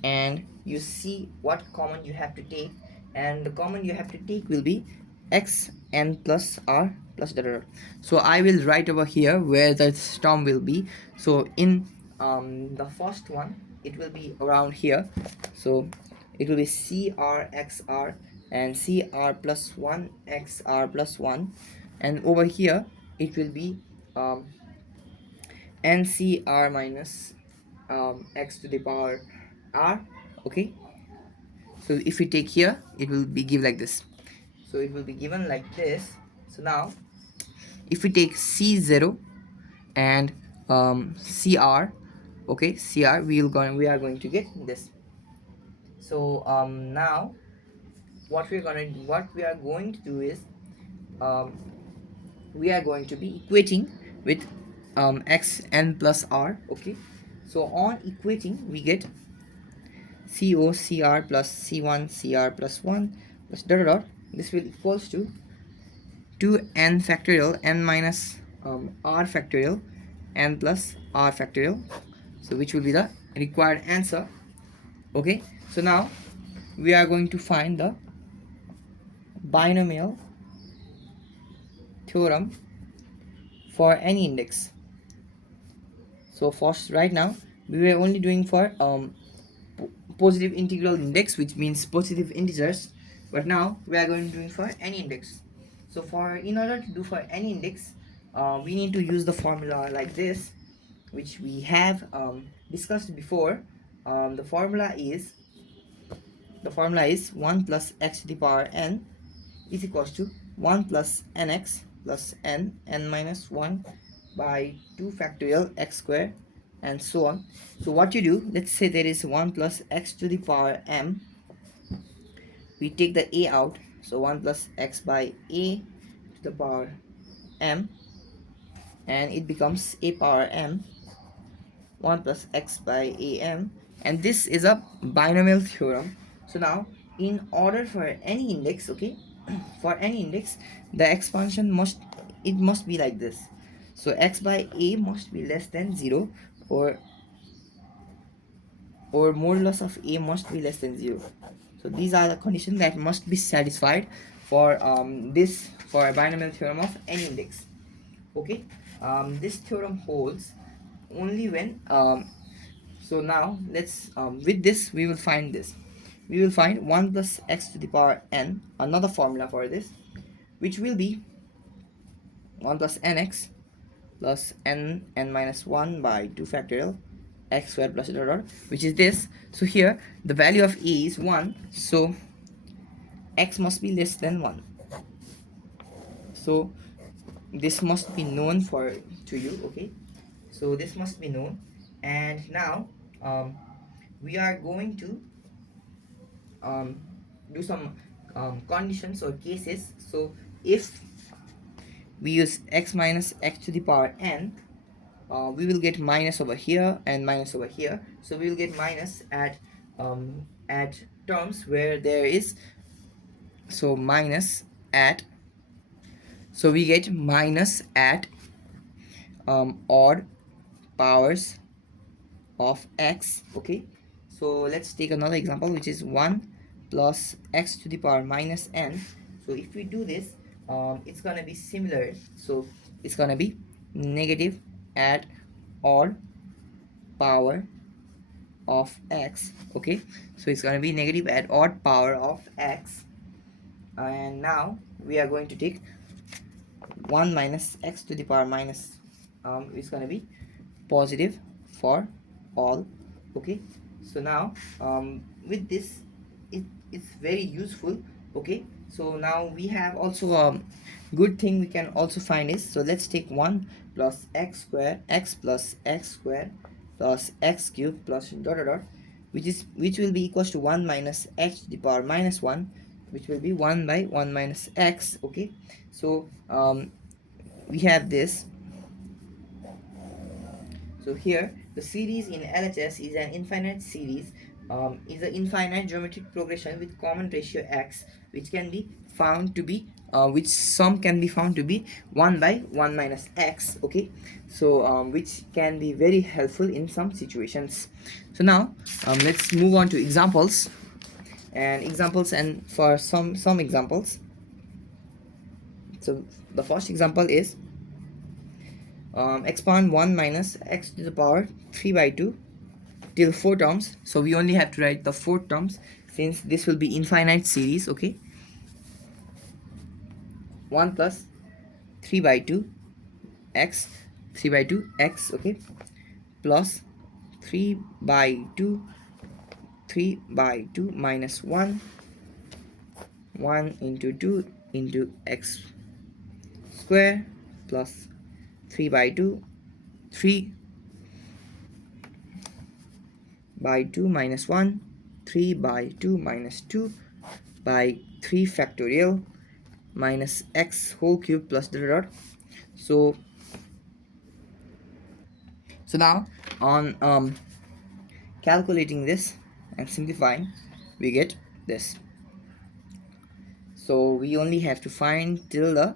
and you see what common you have to take, and the common you have to take will be x n plus r plus dot dot. So I will write over here where the term will be. So in the first one it will be around here. So it will be crxr and cr plus 1 xr plus 1, and over here it will be ncr minus x to the power r, okay. So if we take here, it will be given like this. So it will be given like this. So now if we take c0 and cr, okay, cr, we are going to get this. So now what we are going to do is we are going to be equating with x n plus r, okay. So on equating we get co cr plus c1 cr plus 1 plus dot dot dot. This will equals to 2n factorial n minus r factorial n plus r factorial, so which will be the required answer, okay. So now we are going to find the binomial theorem for any index. So first, right now we were only doing for positive integral index, which means positive integers, but now we are going to do for any index. So for in order to do for any index, we need to use the formula like this, which we have discussed before. The formula is 1 plus x to the power n is equals to 1 plus nx plus n minus 1 by 2 factorial x square and so on. So what you do, let's say there is 1 plus x to the power m, we take the a out, so 1 plus x by a to the power m, and it becomes a power m 1 plus x by am, and this is a binomial theorem. So now in order for any index, okay, for any index the expansion must be like this. So x by a must be less than 0, or modulus of a must be less than 0. So these are the conditions that must be satisfied for for a binomial theorem of any index, okay. This theorem holds only when so now let's with this we will find this. we will find 1 plus x to the power n, another formula for this, which will be 1 plus nx plus n minus 1 by 2 factorial x squared plus dot dot, which is this. So here the value of a is 1, so x must be less than 1. So this must be known for to you, okay? So this must be known, and now we are going to um, do some conditions or cases. So if we use x minus x to the power n, we will get minus over here and minus over here. So we will get minus at terms where there is, so minus at, so we get minus at odd powers of x, okay? So let's take another example, which is 1 plus x to the power minus n. So if we do this, it's gonna be similar. So it's gonna be negative at odd power of x, okay? So it's gonna be negative at odd power of x. And now we are going to take 1 minus x to the power minus, it's gonna be positive for all, okay? So now with this, it's very useful, okay? So now we have also a good thing we can also find is, so let's take 1 plus x square, x plus x square plus x cube plus dot dot dot, which will be equals to 1 minus x to the power minus 1, which will be 1 by 1 minus x, okay? So we have this. So here the series in LHS is an infinite series, is an infinite geometric progression with common ratio x, which can be found to be which sum can be found to be 1 by 1 minus x, okay? So which can be very helpful in some situations. So now let's move on to examples, and for some examples. So the first example is expand 1 minus x to the power 3 by 2 till 4 terms. So we only have to write the 4 terms since this will be infinite series, okay? 1 plus 3 by 2 x, 3 by 2 x, okay, plus 3 by 2, 3 by 2 minus 1, 1 into 2 into x square plus 3 by 2, 3 by 2 minus 1, 3 by 2 minus 2 by 3 factorial minus x whole cube plus dot dot. So now on calculating this and simplifying, we get this. So we only have to find till the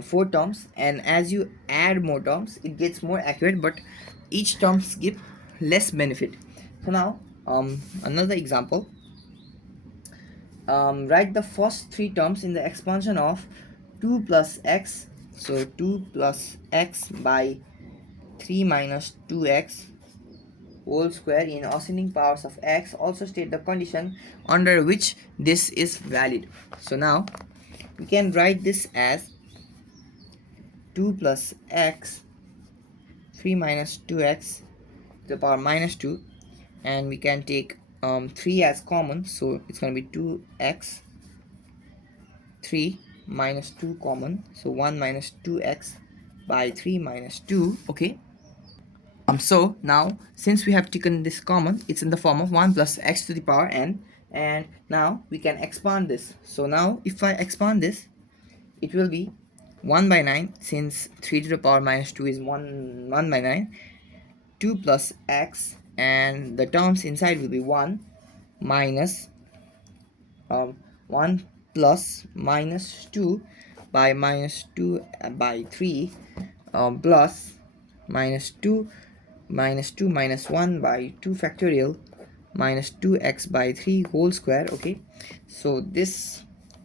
4 terms, and as you add more terms it gets more accurate, but each terms give less benefit. So now another example, write the first 3 terms in the expansion of 2 plus x, so 2 plus x by 3 minus 2x whole square in ascending powers of x. Also state the condition under which this is valid. So now we can write this as 2 plus x 3 minus 2x to the power minus 2, and we can take 3 as common, so it's going to be 2x 3 minus 2 common, so 1 minus 2x by 3 minus 2, okay? So now since we have taken this common, it's in the form of 1 plus x to the power n, and now we can expand this. So now if I expand this, it will be 1 by 9, since 3 to the power minus 2 is 1 by 9, 2 plus x, and the terms inside will be 1 minus 1 plus minus 2 by minus 2 by 3 plus minus 2 minus 2 minus 1 by 2 factorial minus 2x by 3 whole square, okay? So this,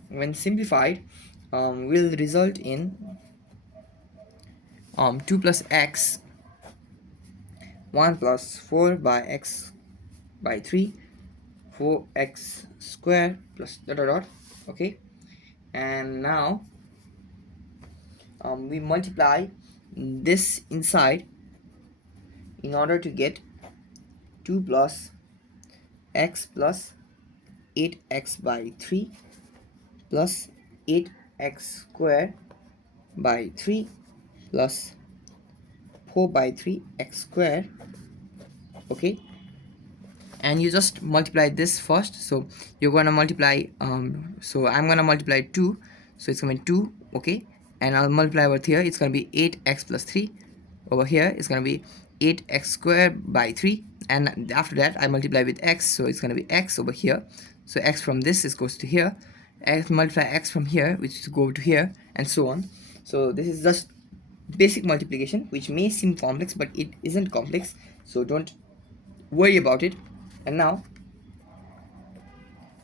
when simplified, will result in 2 plus x 1 plus 4 by x by 3 4x square plus dot dot dot. Okay, and now we multiply this inside in order to get 2 plus x plus 8x by 3 plus 8x square by 3 plus 4 by 3 x square. Okay, and you just multiply this first. So you're gonna multiply so I'm gonna multiply 2, so it's gonna be 2. Okay, and I'll multiply over here, it's gonna be 8x plus 3. Over here it's gonna be 8x squared by 3, and after that I multiply with x, so it's gonna be x over here. So x from this is goes to here, x multiply x from here, which is go to here, and so on. So this is just basic multiplication, which may seem complex, but it isn't complex, so don't worry about it. And now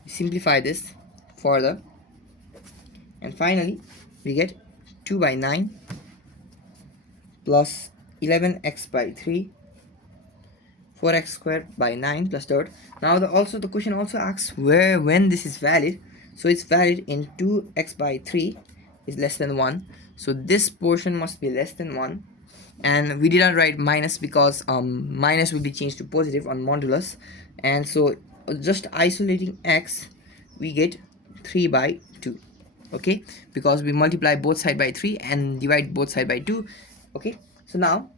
simplify this further, and finally we get 2 by 9 plus 11x by 3, 4x squared by 9 plus third. Now the question also asks when this is valid. So it's valid in 2x by 3 is less than 1, so this portion must be less than 1. And we did not write minus because minus will be changed to positive on modulus, and so just isolating x we get 3 by 2. Okay, because we multiply both side by 3 and divide both side by 2. Okay, so now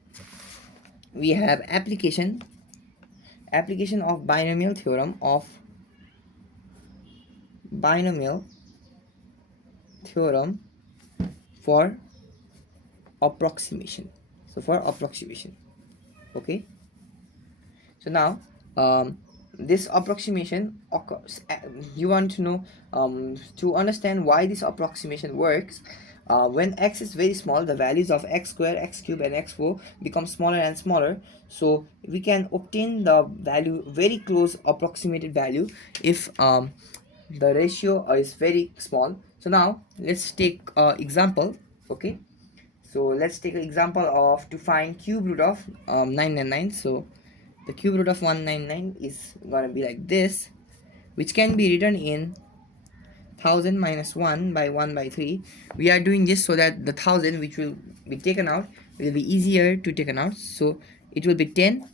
we have application of binomial theorem for approximation. So for approximation, okay, so now this approximation occurs. You want to know to understand why this approximation works. When x is very small, the values of x square, x cube, and x4 become smaller and smaller, so we can obtain the value, very close approximated value, if the ratio is very small. So now let's take example. Okay, so let's take an example of to find cube root of 999. So the cube root of 199 is gonna be like this, which can be written in 1000 minus 1 by 1 by 3. We are doing this so that the 1000 which will be taken out will be easier to taken out. So it will be 10,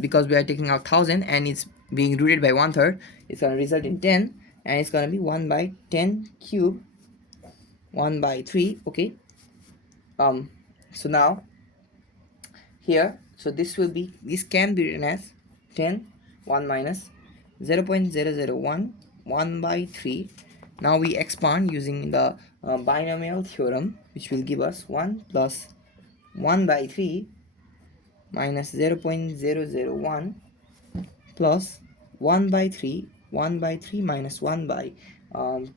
because we are taking out 1000 and it's being rooted by 1/3. It's gonna result in 10, and it's gonna be 1 by 10 cube 1 by 3. Okay, so now here, so this can be written as 10 1 minus 0.001 1 by 3. Now we expand using the binomial theorem, which will give us 1 plus 1 by 3 minus 0.001 plus 1 by 3 minus 1 by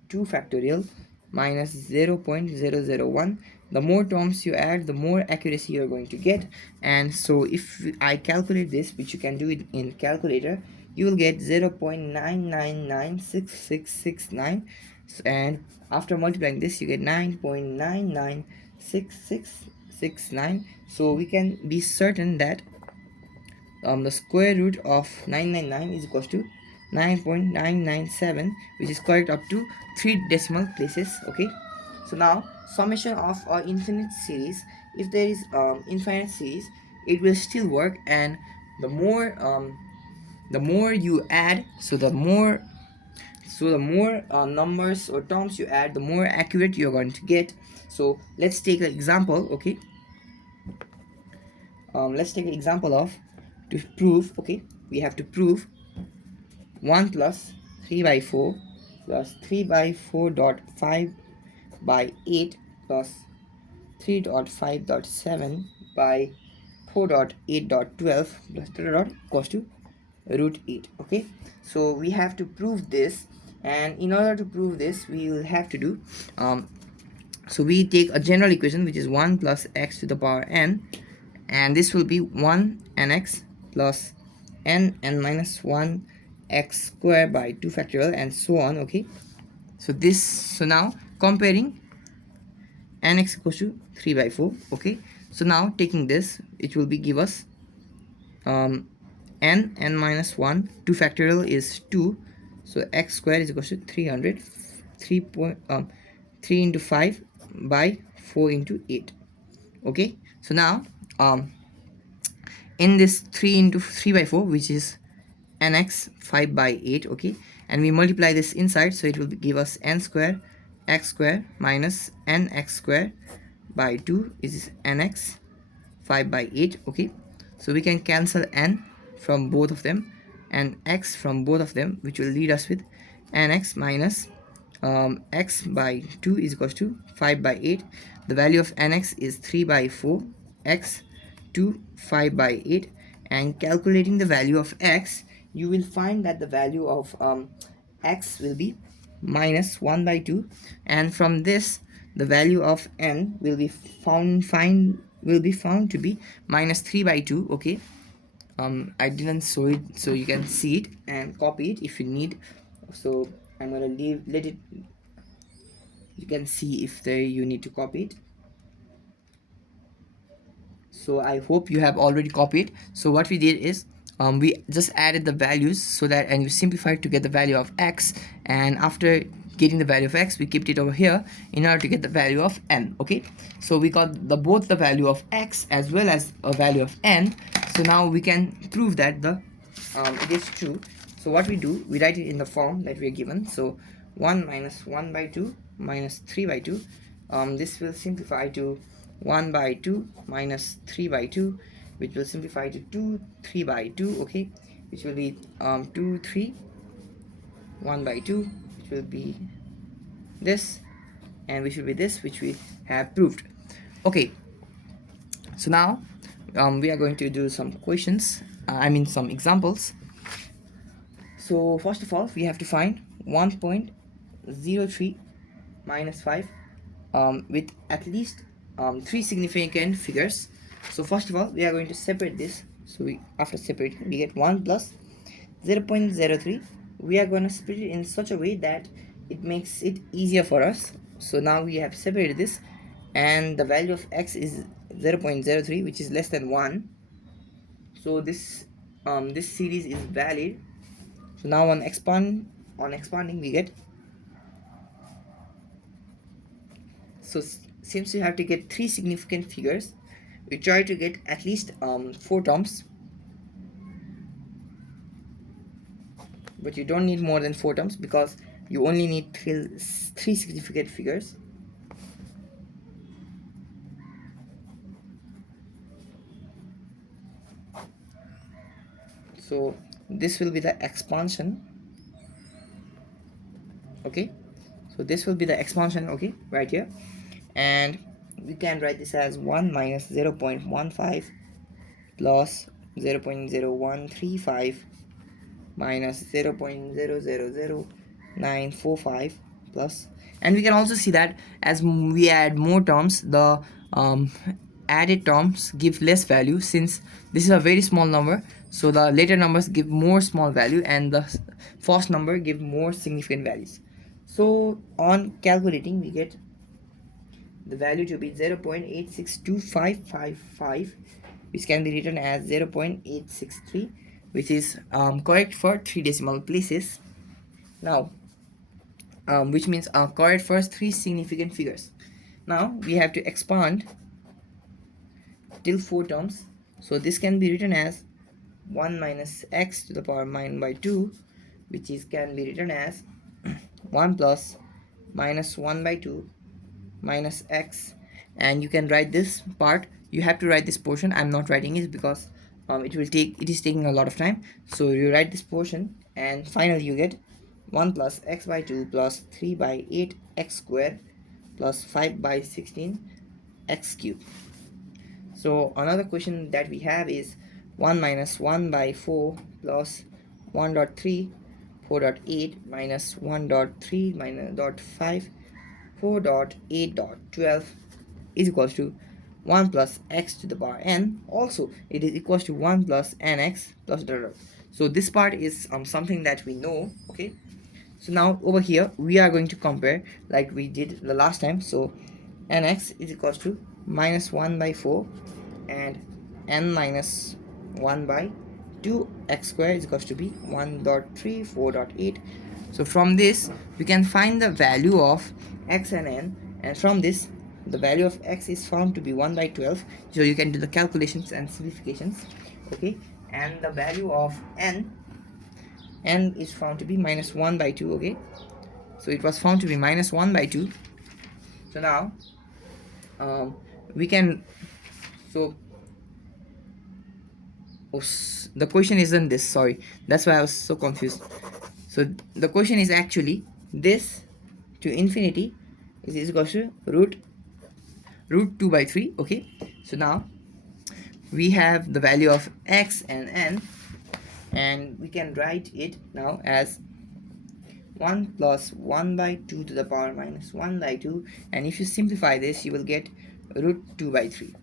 2 factorial minus 0.001. The more terms you add, the more accuracy you're going to get. And so if I calculate this, which you can do it in calculator, you will get 0.9996669, and after multiplying this you get 9.996669. So we can be certain that the square root of 999 is equals to 9.997, which is correct up to 3 decimal places. Okay, so now summation of an infinite series, if there is infinite series, it will still work, and the more you add, so the more numbers or terms you add, the more accurate you're going to get. So let's take an example. Okay, let's take an example of to prove. Okay, we have to prove 1 plus 3 by 4 plus 3 by 4 dot 5 by 8 plus 3 dot 5 dot 7 by 4 dot 8 dot 12 plus dot equals to root 8. Okay, so we have to prove this, and in order to prove this we will have to do so we take a general equation, which is 1 plus x to the power n, and this will be 1 nx plus n minus 1 x square by 2 factorial, and so on. Okay, so now comparing nx equals to 3 by 4. Okay, so now taking this, it will be give us n minus 1, 2 factorial is 2, so x square is equal to 300, 3 into 5 by 4 into 8. Okay, so now in this 3 into 3 by 4, which is nx 5 by 8, okay, and we multiply this inside, so it will give us n square x square minus nx square by 2 is nx 5 by 8. Okay, so we can cancel n from both of them and x from both of them, which will lead us with nx minus x by 2 is equals to 5 by 8. The value of nx is 3 by 4, x 2 5 by 8, and calculating the value of x, you will find that the value of x will be minus 1 by 2, and from this the value of n will be found to be minus 3 by 2. Okay, I didn't show it so you can see it and copy it if you need, so I'm gonna let it, you can see if you need to copy it. So I hope you have already copied. So what we did is we just added the values so that, and we simplified to get the value of x, and after getting the value of x, we kept it over here in order to get the value of n. Okay, so we got both the value of x as well as a value of n. So now we can prove that it is true. So what we do, we write it in the form that we are given. So 1 minus 1 by 2 minus 3 by 2, this will simplify to 1 by 2 minus 3 by 2, which will simplify to 2 3 by 2. Okay, which will be 2 3 1 by 2, which will be this, and which will be this, which we have proved. Okay, so now we are going to do some questions, some examples. So first of all, we have to find 1.03 minus 5 with at least 3 significant figures. So first of all, we are going to separate this. So after separating, we get 1 plus 0.03. We are going to split it in such a way that it makes it easier for us. So now we have separated this, and the value of x is 0.03, which is less than 1. So this series is valid. So now on expanding, we get, so since you have to get 3 significant figures, we try to get at least 4 terms, but you don't need more than 4 terms because you only need 3 significant figures. So this will be the expansion. Okay, so this will be the expansion, okay, right here, and we can write this as 1 minus 0.15 plus 0.0135 minus 0.000945 plus, and we can also see that as we add more terms, the added terms give less value, since this is a very small number, so the later numbers give more small value and the first number give more significant values. So on calculating, we get the value to be 0.862555, which can be written as 0.863, which is correct for 3 decimal places. Now which means correct for 3 significant figures. Now we have to expand till 4 terms, so this can be written as 1 minus x to the power -1 by 2, which is can be written as 1 plus minus 1 by 2 minus x, and you can write this part, you have to write this portion. I'm not writing it because it is taking a lot of time, so you write this portion, and finally you get 1 plus x by 2 plus 3 by 8 x squared plus 5 by 16 x cubed. So another question that we have is 1 minus 1 by 4 plus 1.3 4.8 minus 1.3 minus 0.5 4.8.12 is equals to 1 plus x to the power n. Also it is equals to 1 plus nx plus dot dot. So this part is something that we know. Okay, so now over here we are going to compare like we did the last time. So nx is equals to minus 1 by 4 and n minus 1 by 2x square is equals to be 1.34.8. So from this we can find the value of x and n, and from this the value of x is found to be 1 by 12, so you can do the calculations and simplifications. Okay, and the value of n is found to be minus 1 by 2. Okay, so it was found to be minus 1 by 2. So now we can, so the question isn't this, sorry, that's why I was so confused. So the question is actually this to infinity is equal to root 2 by 3. Okay, so now we have the value of x and n, and we can write it now as 1 plus 1 by 2 to the power minus 1 by 2, and if you simplify this you will get root 2 by 3.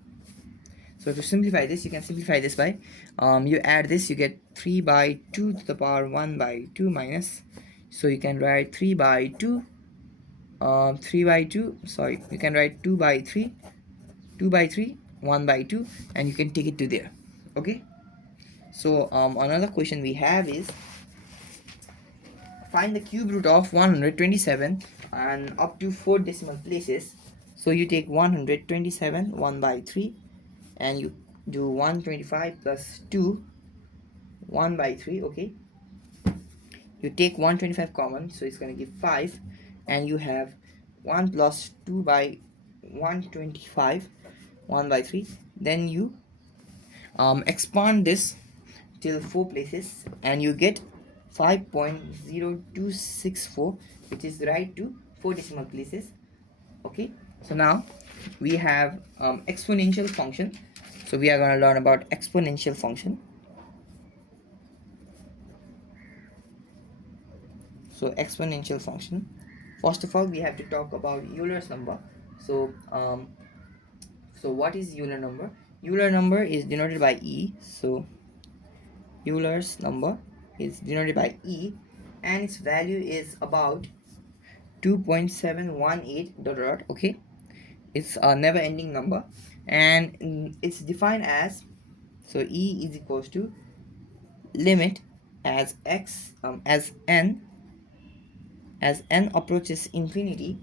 So to simplify this, you can simplify this by you add this, you get 3 by 2 to the power 1 by 2 minus, so you can write 3 by 2 3 by 2, sorry, you can write 2 by 3 1 by 2, and you can take it to there. Okay, so another question we have is find the cube root of 127 and up to 4 decimal places. So you take 127 1 by 3, and you do 125 plus 2 1 by 3. Okay, you take 125 common, so it's going to give 5, and you have 1 plus 2 by 125 1 by 3. Then you expand this till 4 places, and you get 5.0264, which is right to 4 decimal places. Okay, so now we have exponential function. So we are going to learn about exponential function. So exponential function, first of all we have to talk about Euler's number. So so what is Euler number? Euler number is denoted by E. So Euler's number is denoted by E, and its value is about 2.718 dot dot. Okay, it's a never ending number, and it's defined as, so E is equals to limit as x as n approaches infinity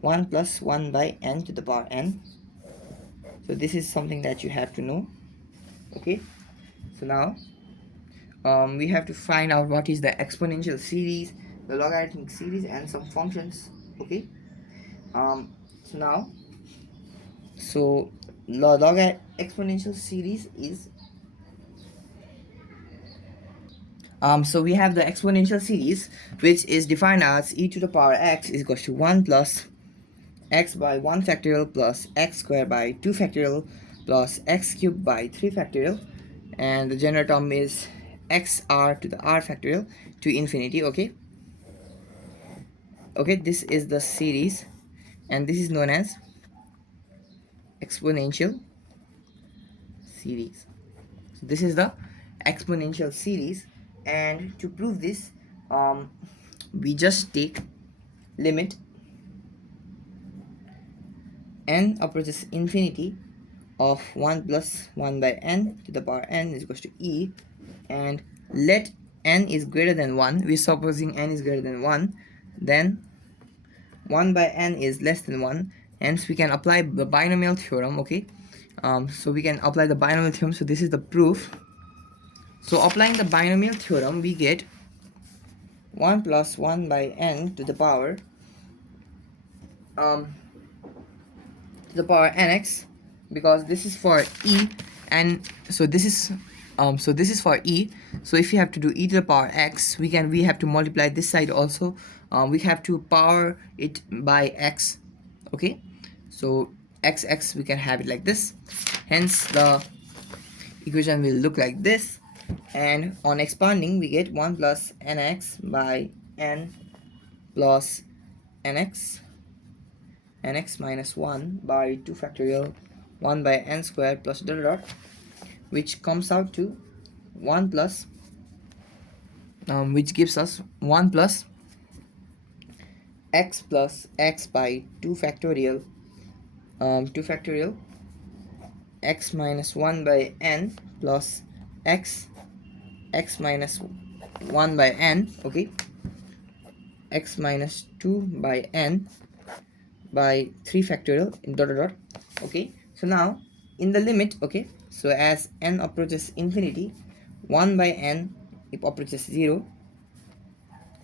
1 plus 1 by n to the power n. So this is something that you have to know. Okay, so now we have to find out what is the exponential series, the logarithmic series, and some functions. Okay, so now, so exponential series is so we have the exponential series, which is defined as e to the power x is equals to 1 plus x by 1 factorial plus x squared by 2 factorial plus x cubed by 3 factorial, and the general term is xr to the r factorial to infinity. Okay, this is the series, and this is known as exponential series. So this is the exponential series, and to prove this we just take limit n approaches infinity of 1 plus 1 by n to the power n is equals to e, and let n is greater than 1. We're supposing n is greater than 1, then 1 by n is less than 1, hence we can apply the binomial theorem. Okay, so we can apply the binomial theorem. So this is the proof. So applying the binomial theorem, we get 1 plus 1 by n to the power nx, because this is for e, and so this is for e. So if you have to do e to the power x, we have to multiply this side also. We have to power it by x. Okay, so xx, we can have it like this, hence the equation will look like this. And on expanding, we get 1 plus nx by n plus nx minus 1 by 2 factorial 1 by n squared plus dot dot, which comes out to 1 plus which gives us 1 plus x by 2 factorial x minus 1 by n plus x x minus 1 by n, okay, x minus 2 by n by 3 factorial dot dot dot. Okay, so now in the limit, okay, so as n approaches infinity, 1 by n it approaches 0,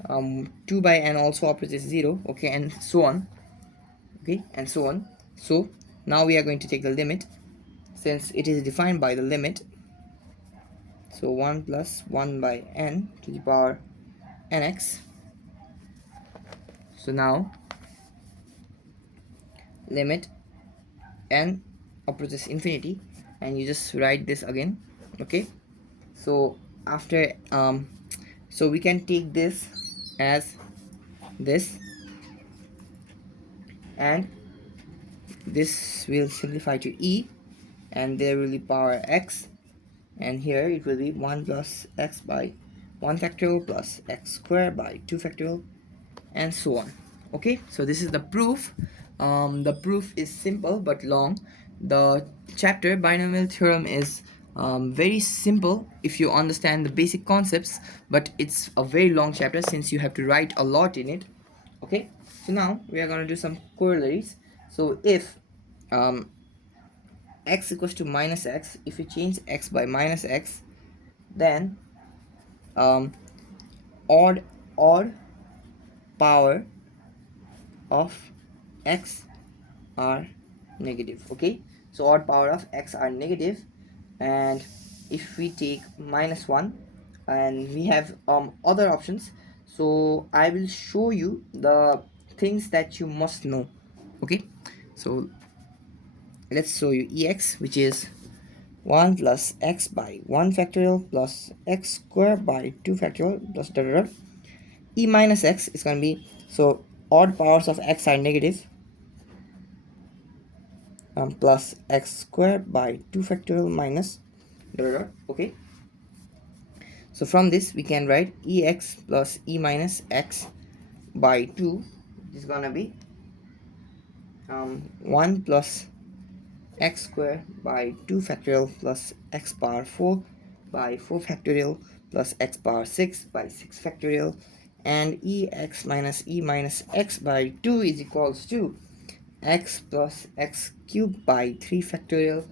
2 by n also approaches 0, okay, and so on, okay, and so on. So now we are going to take the limit, since it is defined by the limit. So 1 plus 1 by n to the power nx. So now limit n approaches infinity, and you just write this again, okay. So after so we can take this as this, and this will simplify to e, and there will be power x, and here it will be 1 plus x by 1 factorial plus x squared by 2 factorial, and so on. Okay, so this is the proof. The proof is simple but long. The chapter binomial theorem is very simple if you understand the basic concepts, but it's a very long chapter since you have to write a lot in it. Okay, so now we are going to do some corollaries. So if x equals to minus x, if you change x by minus x, then um, odd power of x are negative. Okay, so odd power of x are negative, and if we take minus 1, and we have other options, so I will show you the things that you must know. Okay, so let's show you ex, which is 1 plus x by 1 factorial plus x squared by 2 factorial plus dot dot dot. E minus x is going to be, so odd powers of x are negative, plus x squared by 2 factorial minus dot dot dot. Okay, so from this we can write ex plus e minus x by 2 is gonna be 1 plus x squared by 2 factorial plus x power 4 by 4 factorial plus x power 6 by 6 factorial, and ex minus e minus x by 2 is equals to x plus x cubed by 3 factorial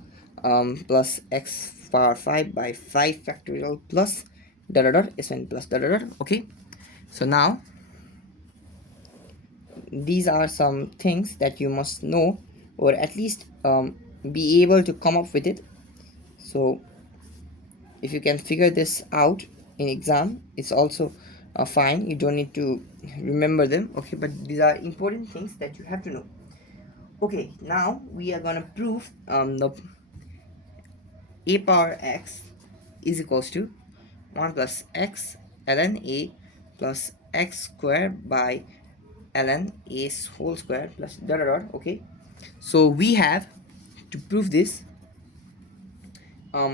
plus x power 5 by 5 factorial plus dot dot dot sn plus dot dot dot. Okay, so now these are some things that you must know, or at least be able to come up with it. So if you can figure this out in exam, it's also fine, you don't need to remember them, okay, but these are important things that you have to know. Okay, now we are gonna prove the a power x is equals to 1 plus x ln a plus x squared by ln a whole square plus dot dot dot. Okay, so we have to prove this,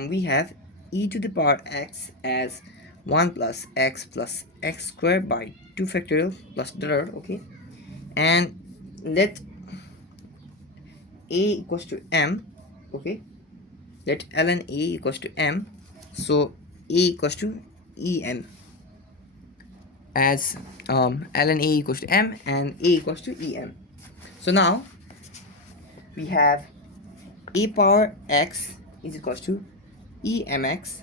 we have e to the power x as 1 plus x squared by 2 factorial plus dot dot dot. Okay, and let a equals to m. Okay, let ln a equals to m, so a equals to em, as ln a equals to m and a equals to em. So now we have a power x is equals to emx,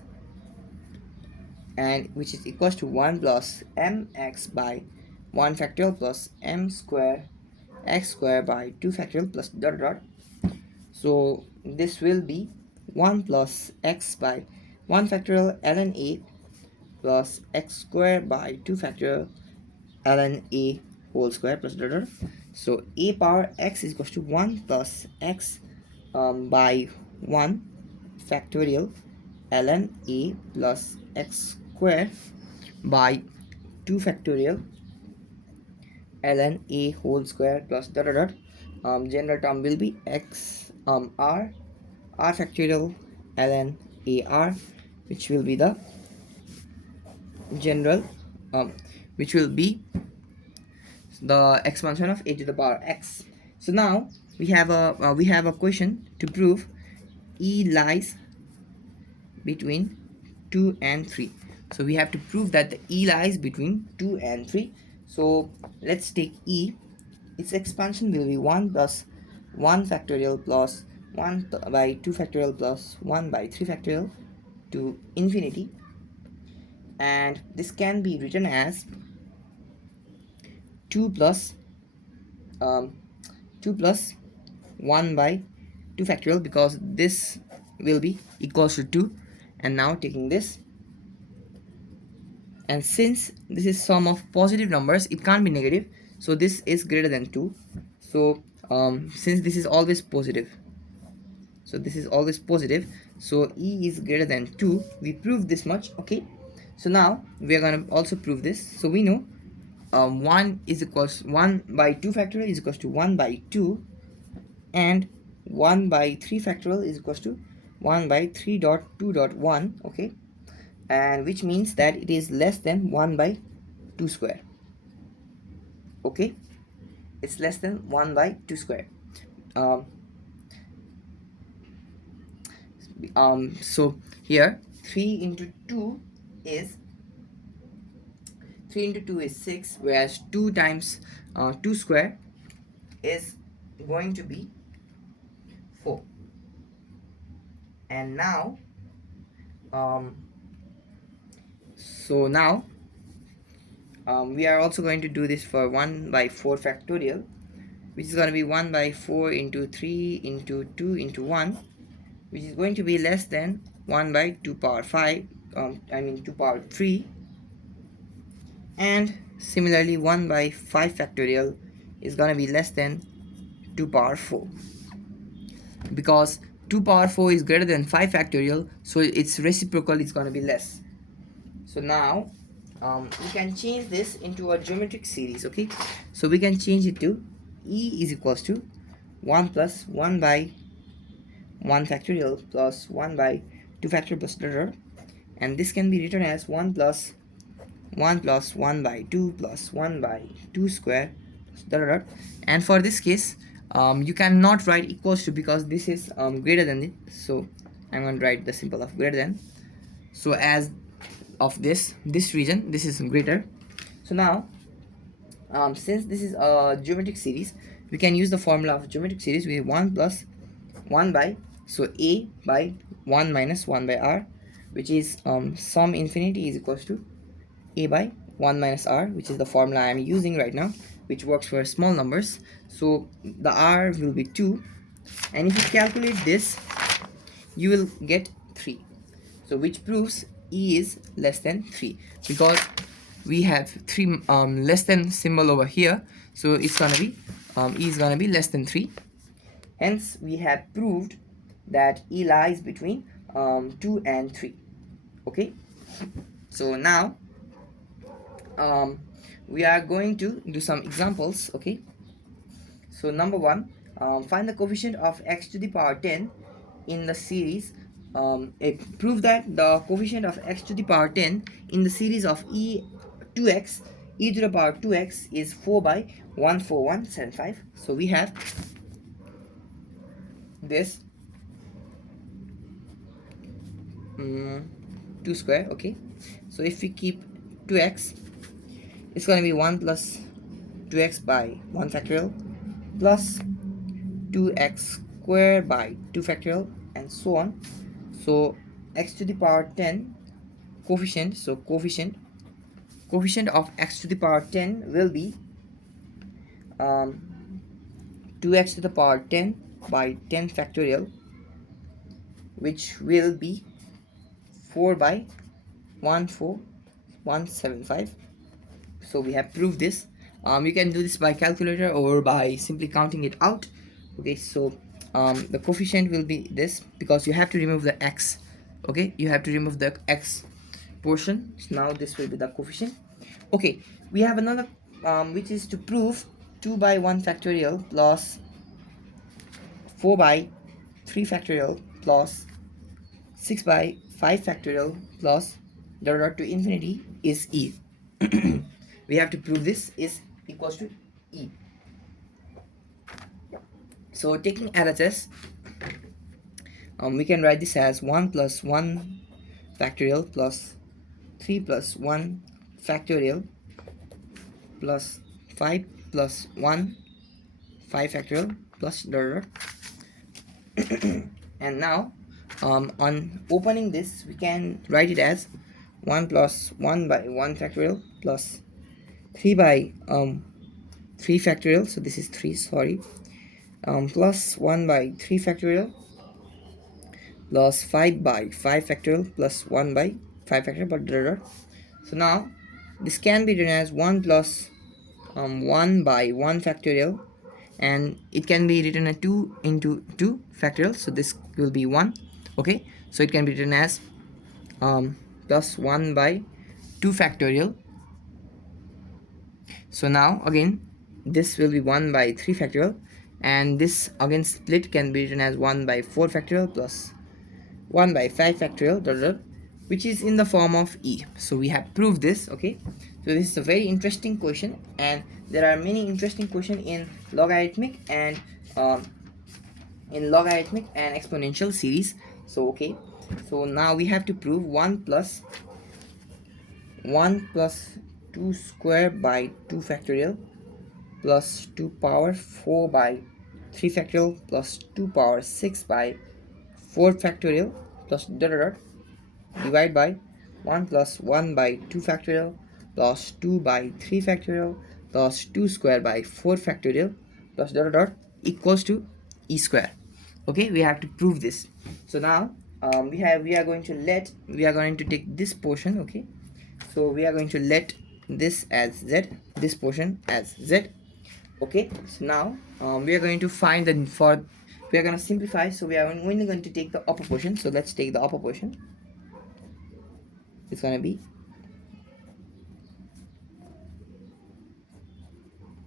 and which is equals to 1 plus mx by 1 factorial plus m square x square by 2 factorial plus dot dot. So this will be 1 plus x by 1 factorial ln a plus x square by 2 factorial ln a whole square plus dot dot. So a power x is equals to 1 plus x by 1 factorial ln a plus x square by 2 factorial ln a whole square plus dot dot dot. General term will be x r factorial ln ar, which will be the general, which will be the expansion of a to the power x. So now we have a question to prove e lies between 2 and 3. So we have to prove that the e lies between 2 and 3. So let's take e. Its expansion will be 1 plus 1 factorial plus 1 by 2 factorial plus 1 by 3 factorial to infinity, and this can be written as 2 plus um, 2 plus 1 by 2 factorial, because this will be equals to 2. And now taking this, and since this is sum of positive numbers, it can't be negative, so this is greater than 2. So since this is always positive, so e is greater than 2. We proved this much. Okay, so now we are going to also prove this. So we know 1 is equals 1 by 2 factorial is equals to 1 by 2, and 1 by 3 factorial is equals to 1 by 3 dot 2 dot 1. Okay, and which means that it is less than 1 by 2 square. Okay, it's less than 1 by 2 square. um, so here 3 into 2 is 6, whereas 2 times 2 square is going to be 4. And now um, so now we are also going to do this for 1 by 4 factorial, which is going to be 1 by 4 into 3 into 2 into 1, which is going to be less than 1 by 2 power 5, 2 power 3. And similarly 1 by 5 factorial is going to be less than 2 power 4, because 2 power 4 is greater than 5 factorial, so its reciprocal is going to be less. So now we can change this into a geometric series. Okay, so we can change it to e is equals to 1 plus 1 by 1 factorial plus 1 by 2 factorial plus dot dot, and this can be written as 1 plus 1 by 2 plus 1 by 2 square dot dot dot. And for this case you cannot write equals to, because this is greater than it, so I'm going to write the symbol of greater than. So as of this region, this is greater. So now since this is a geometric series, we can use the formula of geometric series with 1 plus 1 by, so a by 1 minus 1 by r, which is sum infinity is equals to a by 1 minus r, which is the formula I am using right now, which works for small numbers. So the r will be 2, and if you calculate this, you will get 3. So which proves e is less than 3, because we have 3 less than symbol over here, so it's gonna be e is gonna be less than 3. Hence we have proved that e lies between 2 and 3. Okay, so now we are going to do some examples. Okay, so number 1, find the coefficient of x to the power 10 in the series. Prove that the coefficient of x to the power 10 in the series of e to the power 2x is 4 by 14175. So we have this 2 square. Okay, so if we keep 2x, it's going to be 1 plus 2x by 1 factorial plus 2x square by 2 factorial, and so on. So x to the power 10 coefficient, so coefficient of x to the power 10 will be 2x to the power 10 by 10 factorial, which will be 4 by 14175. So we have proved this. You can do this by calculator or by simply counting it out. Okay, so the coefficient will be this, because you have to remove the x. Okay, you have to remove the x portion. So now this will be the coefficient. Okay, we have another which is to prove 2 by 1 factorial plus 4 by 3 factorial plus 6 by 5 factorial plus dot dot to infinity is e. We have to prove this is equals to e. So taking LHS, we can write this as 1 plus 1 factorial plus 3 plus 1 factorial plus 5 plus 1 5 factorial plus dot dot. And now on opening this, we can write it as 1 plus 1 by 1 factorial plus 3 by 3 factorial, so this is 3, sorry, plus 1 by 3 factorial plus 5 by 5 factorial plus 1 by 5 factorial, but dot dot. So now this can be written as 1 plus 1 by 1 factorial, and it can be written as 2 into 2 factorial, so this will be 1. Okay, so it can be written as plus 1 by 2 factorial. So now again this will be 1 by 3 factorial, and this again split can be written as 1 by 4 factorial plus 1 by 5 factorial dot dot, which is in the form of e. So we have proved this. Okay, so this is a very interesting question, and there are many interesting questions in logarithmic and exponential series. So okay, so now we have to prove 1 plus 2 square by 2 factorial plus 2 power 4 by 3 factorial plus 2 power 6 by 4 factorial plus dot dot dot, divide by 1 plus 1 by 2 factorial plus 2 by 3 factorial plus 2 square by 4 factorial plus dot dot dot equals to e square. Okay, we have to prove this. So now we are going to take this portion. Okay, so we are going to let this as z, this portion as z. Okay, so now we are going to find we are going to simplify, so we are only going to take the upper portion. So let's take the upper portion. It's going to be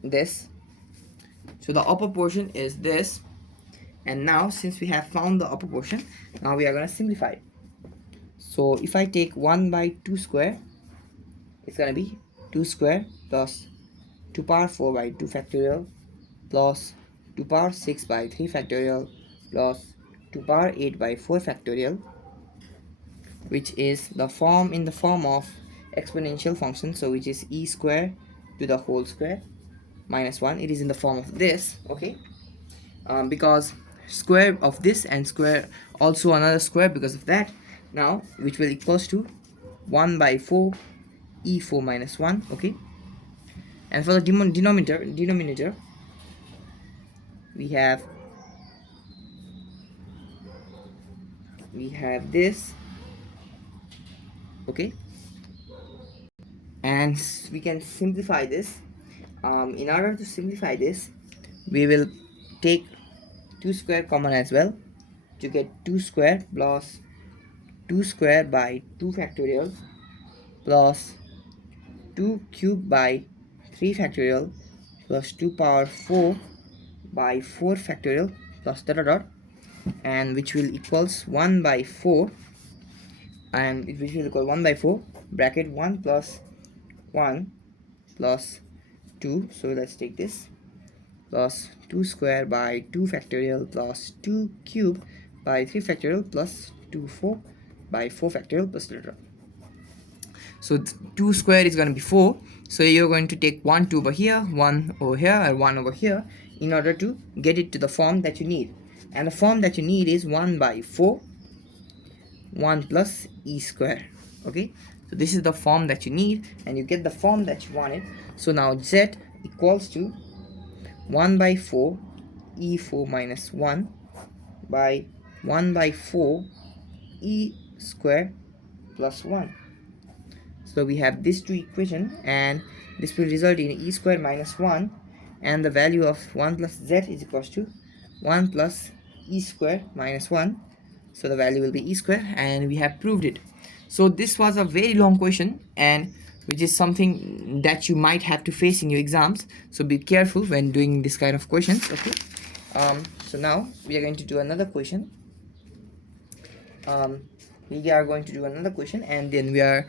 this. So the upper portion is this, and now since we have found the upper portion, now we are going to simplify. So if I take 1 by 2 square, it's going to be 2 square plus 2 power 4 by 2 factorial plus 2 power 6 by 3 factorial plus 2 power 8 by 4 factorial, which is the form of exponential function, so which is e square to the whole square minus 1. It is in the form of this. Okay, because square of this and square also another square because of that, now which will equals to 1 by 4 e4 minus 1. Okay, and for the denominator we have this. Okay, and we can simplify this. In order to simplify this, we will take 2 square common as well to get 2 square plus 2 square by 2 factorial plus 2 cube by 3 factorial plus 2 power 4 by 4 factorial plus dot dot dot, and which will equals 1 by 4, and which will equal 1 by 4 bracket 1 plus 1 plus 2. So let's take this plus 2 square by 2 factorial plus 2 cube by 3 factorial plus 2 4 by 4 factorial plus dot dot. So 2 square is going to be 4, so you're going to take 1 2 over here, 1 over here, and 1 over here in order to get it to the form that you need, and the form that you need is 1 by 4 1 plus e square. Okay, so this is the form that you need, and you get the form that you wanted. So now z equals to 1 by 4 e4 minus 1 by 1 by 4 e square plus 1. So we have these two equations, and this will result in e square minus 1, and the value of 1 plus z is equals to 1 plus e square minus 1. So the value will be e square, and we have proved it. So this was a very long question, and which is something that you might have to face in your exams, so be careful when doing this kind of questions. Okay, so now we are going to do another question. And then we are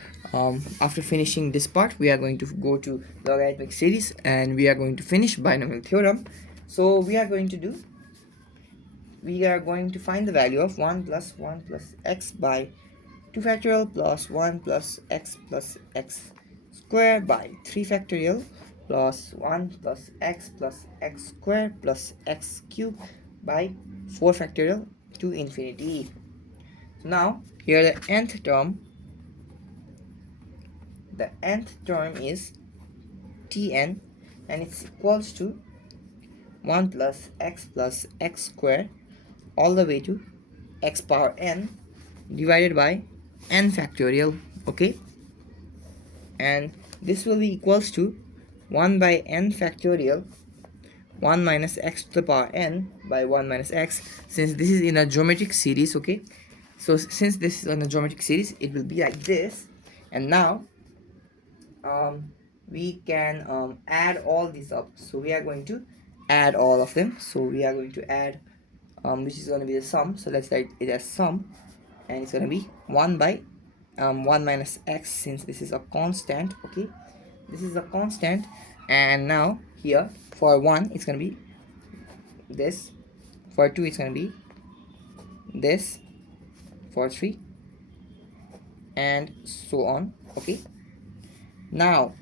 after finishing this part, we are going to go to logarithmic series, and we are going to finish binomial theorem. So we are going to find the value of 1 plus x by 2 factorial plus 1 plus x square by 3 factorial plus 1 plus x square plus x cube by 4 factorial to infinity. So now here the nth term is Tn, and it's equals to 1 plus x square all the way to x power n divided by n factorial. Okay, and this will be equals to 1 by n factorial 1 minus x to the power n by 1 minus x, since this is in a geometric series. Okay, so since this is in a geometric series, it will be like this. And now we can add all these up. So we are going to add all of them. So we are going to add which is going to be the sum. So let's write it as sum, and it's going to be 1 by 1 minus x, since this is a constant. Okay, this is a constant. And now here for 1 it's going to be this, for 2 it's going to be this, for 3, and so on. Okay, now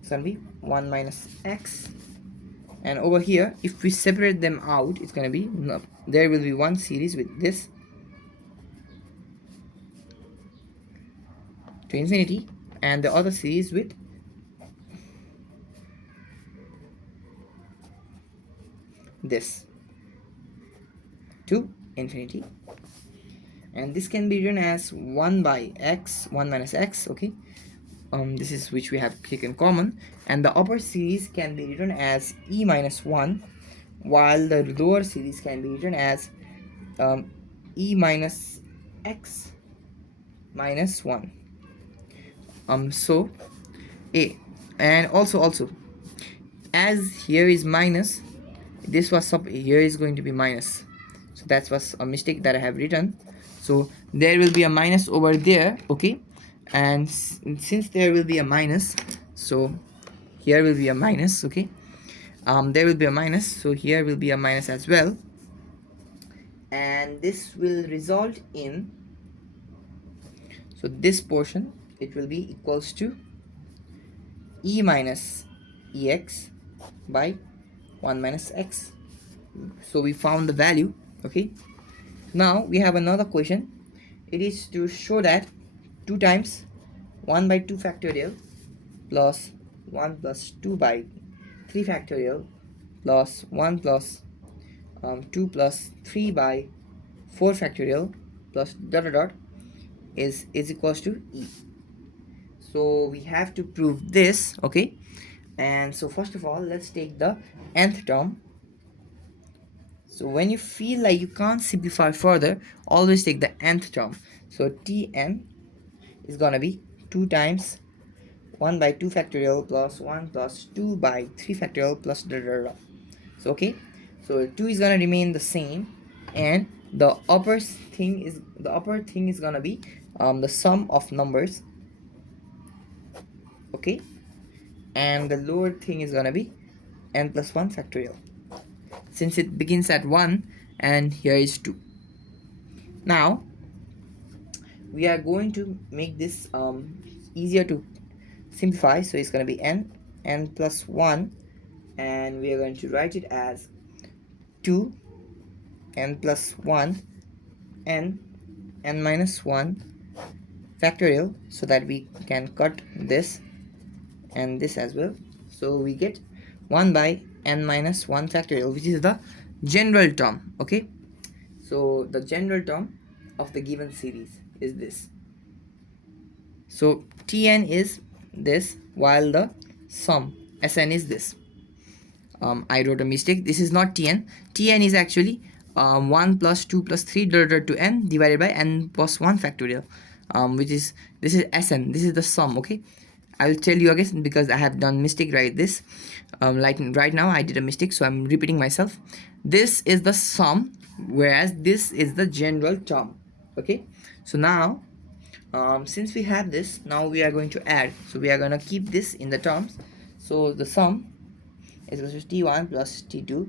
it's going to be 1 minus x, and over here if we separate them out, it's going to be there will be one series with this to infinity, and the other series with this to infinity. And this can be written as 1 by x, 1 minus x. Okay, this is which we have taken common, and the upper series can be written as e minus 1, while the lower series can be written as e minus x minus 1. So a, and also as here is minus, this was sub, here is going to be minus, so that was a mistake that I have written. So there will be a minus over there. Okay, and since there will be a minus, so here will be a minus. Okay, there will be a minus, so here will be a minus as well, and this will result in, so this portion, it will be equals to e minus ex by 1 minus x. So we found the value. Okay, now we have another question. It is to show that 2 times 1 by 2 factorial plus 1 plus 2 by 3 factorial plus 1 plus 2 plus 3 by 4 factorial plus dot dot dot is equals to e. So we have to prove this. Okay, and so first of all, let's take the nth term. So when you feel like you can't simplify further, always take the nth term. So Tn is gonna be 2 times 1 by 2 factorial plus 1 plus 2 by 3 factorial plus da da da. So okay, so 2 is gonna remain the same, and the upper thing is gonna be the sum of numbers. Okay, and the lower thing is gonna be n plus 1 factorial, since it begins at 1 and here is 2. Now we are going to make this easier to simplify, so it's going to be n plus 1, and we are going to write it as 2 n plus 1 n minus 1 factorial, so that we can cut this and this as well. So we get 1 by n minus 1 factorial, which is the general term. Okay, so the general term of the given series is this. So Tn is this, while the sum Sn is this. I wrote a mistake. This is not Tn. Tn is actually 1 plus 2 plus 3 to n divided by n plus 1 factorial, which is, this is Sn. This is the sum. Okay, I will tell you again because I have done mistake right this. Like right now I did a mistake, so I'm repeating myself. This is the sum, whereas this is the general term. Okay, so now since we have this, now we are going to add. So we are going to keep this in the terms. So the sum is equal to t1 plus t2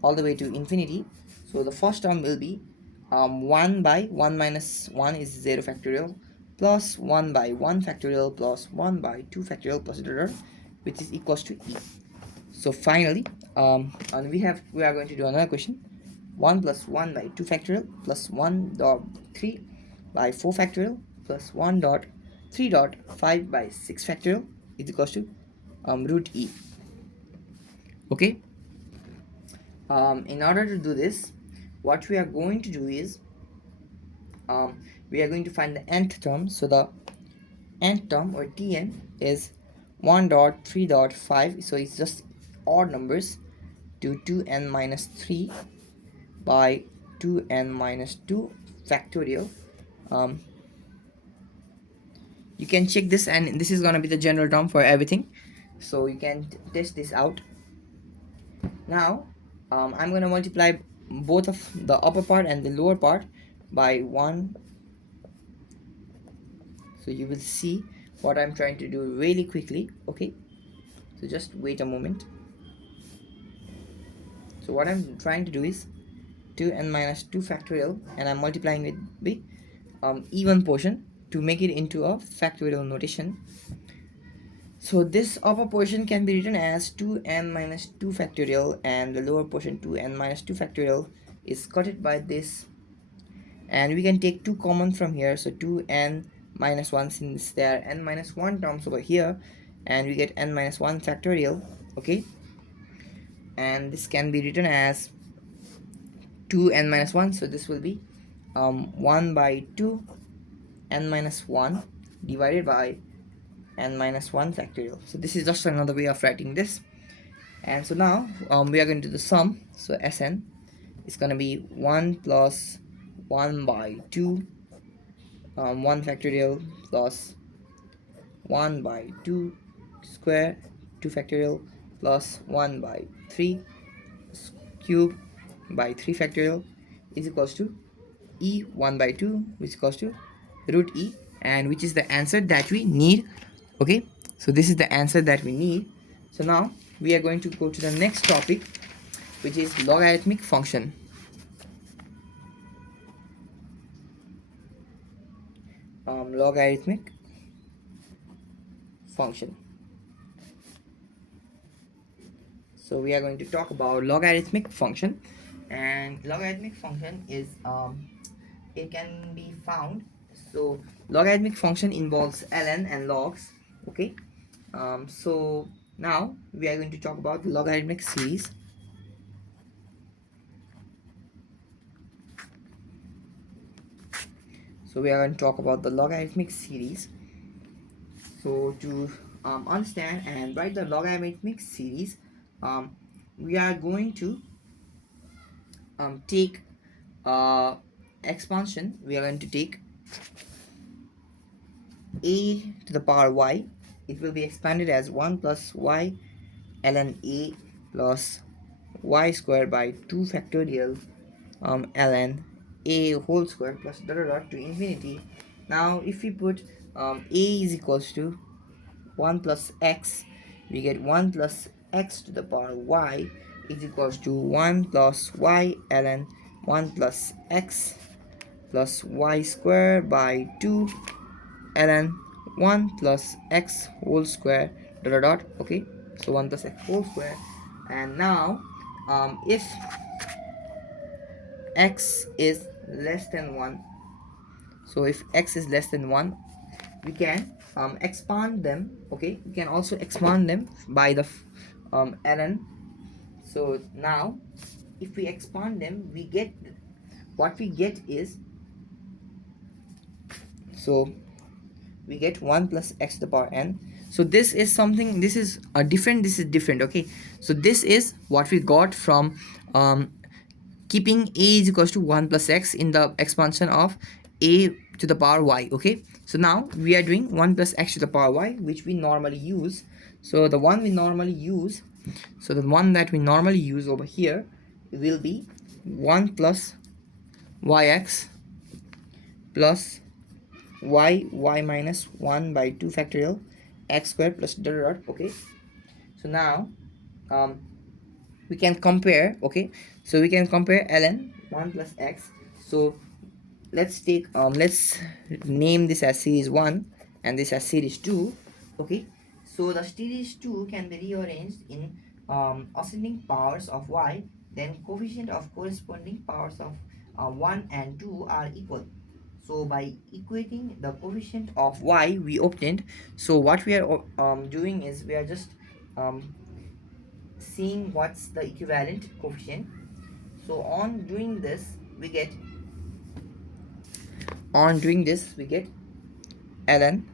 all the way to infinity. So the first term will be 1 by 1 minus 1 is 0 factorial, plus 1 by 1 factorial plus 1 by 2 factorial plus which is equals to e. So finally, and we are going to do another question. 1 plus 1 by 2 factorial plus 1 dot 3 by 4 factorial plus 1 dot 3 dot 5 by 6 factorial is equals to root e. Okay. In order to do this, what we are going to do is we are going to find the nth term. So the nth term, or Tn, is 1 dot 3 dot 5, so it's just odd numbers, to 2n minus 3 by 2n minus 2 factorial. You can check this, and this is going to be the general term for everything, so you can test this out. Now I'm going to multiply both of the upper part and the lower part by 1, so you will see what I'm trying to do really quickly. Okay, so just wait a moment. So what I'm trying to do is 2n minus 2 factorial, and I'm multiplying it with even portion to make it into a factorial notation. So this upper portion can be written as 2n minus 2 factorial, and the lower portion 2n minus 2 factorial is cutted by this, and we can take 2 common from here. So 2n minus 1, since there are n minus 1 terms over here, and we get n minus 1 factorial. Okay, and this can be written as 2n minus 1, so this will be 1 by 2 n minus 1 divided by n minus 1 factorial. So this is just another way of writing this. And so now we are going to do the sum. So Sn is going to be 1 plus 1 by 2 1 factorial plus 1 by 2 square 2 factorial plus 1 by 3 cube by 3 factorial is equals to e 1 by 2, which is equals to root e, and which is the answer that we need. Okay, so this is the answer that we need. So now we are going to go to the next topic, which is logarithmic function. Logarithmic function. So we are going to talk about logarithmic function, and logarithmic function is it can be found. So logarithmic function involves ln and logs. Okay, so now we are going to talk about the logarithmic series. So we are going to talk about the logarithmic series. So to understand and write the logarithmic series, we are going to take expansion. We are going to take a to the power y. It will be expanded as 1 plus y ln a plus y square by 2 factorial ln a whole square plus dot dot dot to infinity. Now if we put a is equals to 1 plus x, we get 1 plus x to the power y is equals to 1 plus y ln 1 plus x plus y square by 2 ln 1 plus x whole square dot dot dot. Okay, so 1 plus x whole square. And now if x is less than 1, so if x is less than 1, we can expand them. Okay, we can also expand them by the ln. So now if we expand them, we get what we get is, so we get 1 plus x to the power n. So this is something, this is a different, this is different. Okay, so this is what we got from keeping a is equals to 1 plus x in the expansion of a to the power y. Okay, so now we are doing 1 plus x to the power y, which we normally use. So the one we normally use, so the one that we normally use over here will be 1 plus yx plus y minus 1 by 2 factorial x squared plus dot dot. Okay, so now we can compare. Okay, so we can compare ln 1 plus x. So let's name this as series 1 and this as series 2. Okay, so the series 2 can be rearranged in ascending powers of y, then coefficient of corresponding powers of 1 and 2 are equal. So by equating the coefficient of y we obtained, so what we are doing is we are just um, seeing what's the equivalent coefficient. So on doing this we get ln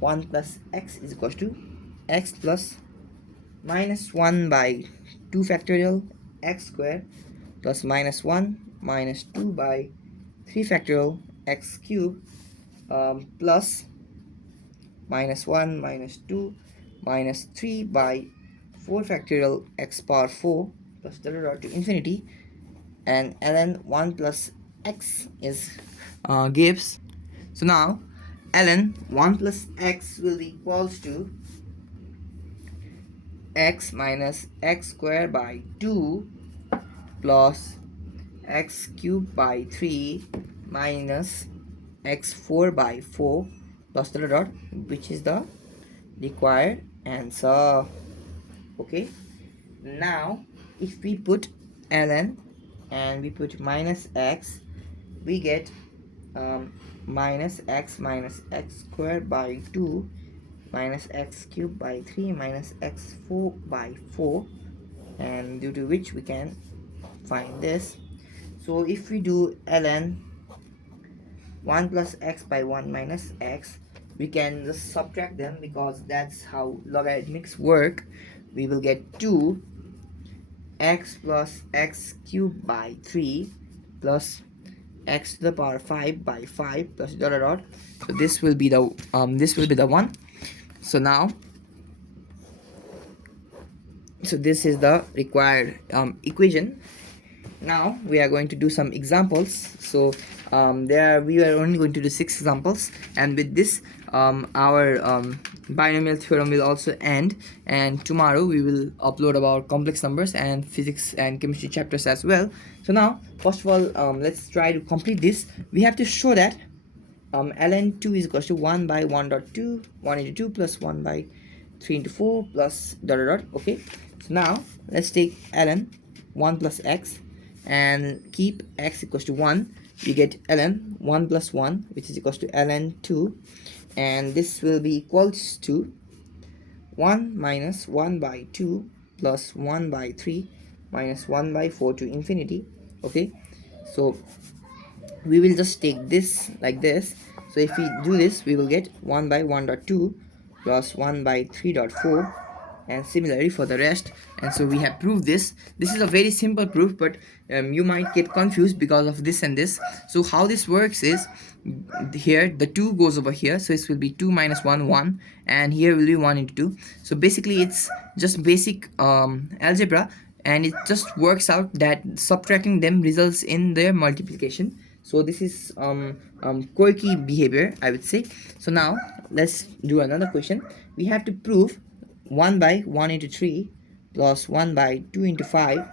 1 plus x is equals to x plus minus 1 by 2 factorial x square plus minus 1 minus 2 by 3 factorial x cube plus minus 1 minus 2 minus 3 by 4 factorial x power 4 plus dot dot to infinity, and ln 1 plus x is gives. So now ln 1 plus x will be equals to x minus x square by 2 plus x cube by 3 minus x4 by 4 plus dot dot, which is the required answer. Okay, now if we put ln and we put minus x, we get minus x squared by 2 minus x cubed by 3 minus x4 by 4, and due to which we can find this. So if we do ln 1 plus x by 1 minus x, we can just subtract them because that's how logarithmics work. We will get 2 x plus x cubed by 3 plus x to the power 5 by 5 plus dot dot dot. So this will be the one. So now, so this is the required equation. Now we are going to do some examples. So we are only going to do 6 examples, and with this our binomial theorem will also end, and tomorrow we will upload about complex numbers and physics and chemistry chapters as well. So now first of all, let's try to complete this. We have to show that ln 2 is equals to 1 by 1 dot 2 1 into 2 plus 1 by 3 into 4 plus dot dot dot. Okay, so now let's take ln 1 plus x and keep x equals to 1. We get ln 1 plus 1, which is equals to ln 2, and this will be equals to 1 minus 1 by 2 plus 1 by 3 minus 1 by 4 to infinity. Okay, so we will just take this like this. So if we do this, we will get 1 by 1 dot 2 plus 1 by 3 dot 4, and similarly for the rest. And so we have proved this. This is a very simple proof, but you might get confused because of this and this. So how this works is, here the 2 goes over here, so it will be 2 minus 1 1, and here will be 1 into 2. So basically it's just basic algebra, and it just works out that subtracting them results in their multiplication. So this is quirky behavior, I would say. So now let's do another question. We have to prove 1 by 1 into 3 plus 1 by 2 into 5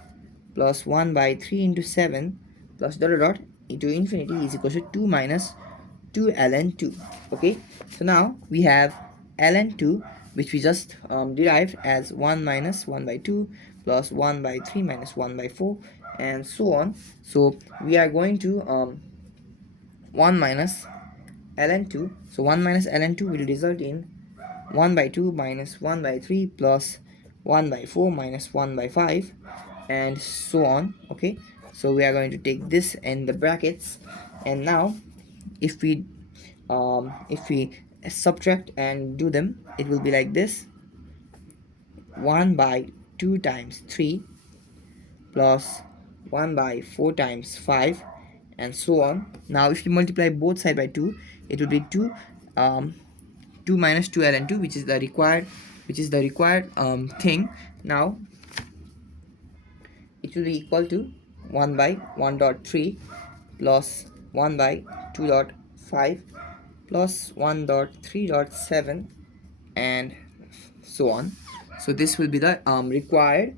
plus 1 by 3 into 7 plus dot dot dot into infinity is equal to 2 minus 2 ln 2. Okay, so now we have ln 2, which we just derived as 1 minus 1 by 2 plus 1 by 3 minus 1 by 4, and so on. So we are going to 1 minus ln 2. So 1 minus ln 2 will result in 1 by 2 minus 1 by 3 plus 1 by 4 minus 1 by 5, and so on. Okay, so we are going to take this in the brackets, and now if we subtract and do them, it will be like this: 1 by 2 times 3 plus 1 by 4 times 5, and so on. Now if you multiply both side by 2, it will be 2 2 minus 2 ln 2, which is the required thing. Now it will be equal to 1 by 1 dot 3 plus 1 by 2 dot 5 plus 1 dot 3 dot 7, and so on. So this will be the required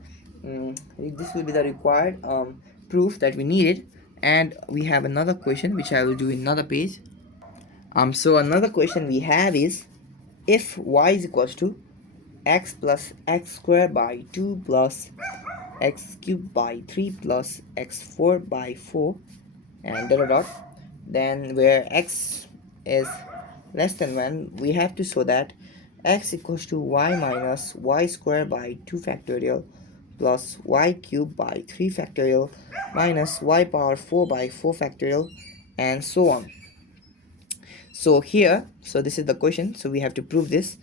proof that we needed, And we have another question which I will do in another page. So another question we have is, if y is equals to x plus x squared by 2 plus x cubed by 3 plus x4 by 4 and dot dot dot, then where x is less than 1, we have to show that x equals to y minus y squared by 2 factorial plus y cubed by 3 factorial minus y power 4 by 4 factorial, and so on. So here, so this is the question, so we have to prove this.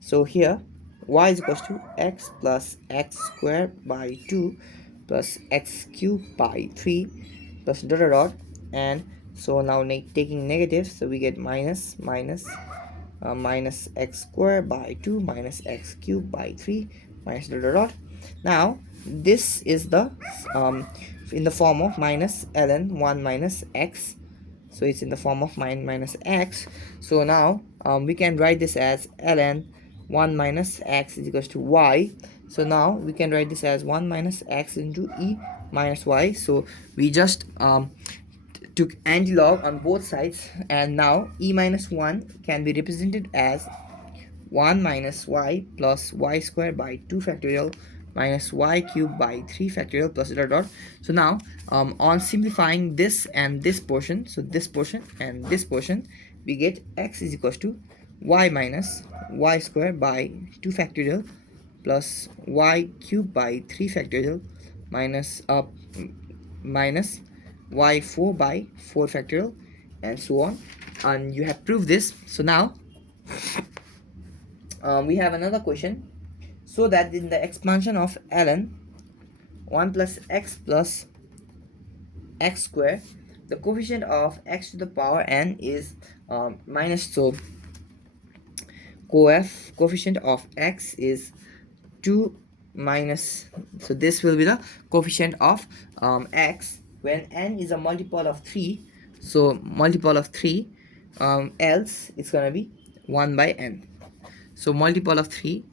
So here y is equals to x plus x squared by 2 plus x cubed by 3 plus dot dot dot, and so now taking negative, so we get minus minus x squared by 2 minus x cubed by 3 minus dot dot dot. Now this is the in the form of minus ln 1 minus x, so it's in the form of minus x. So now we can write this as ln 1 minus x is equals to y. So now we can write this as 1 minus x into e minus y. So we just took antilog on both sides, and now e minus 1 can be represented as 1 minus y plus y squared by 2 factorial minus y cubed by 3 factorial plus dot dot. So now on simplifying this and this portion, so this portion and this portion, we get x is equals to y minus y squared by 2 factorial plus y cubed by 3 factorial minus minus y4 by 4 factorial, and so on. And you have proved this. So now we have another question. So that in the expansion of ln 1 plus x square, the coefficient of x to the power n is minus, so coefficient of x is 2 minus, so this will be the coefficient of x when n is a multiple of 3. So multiple of 3, else it's gonna be 1 by n. So multiple of 3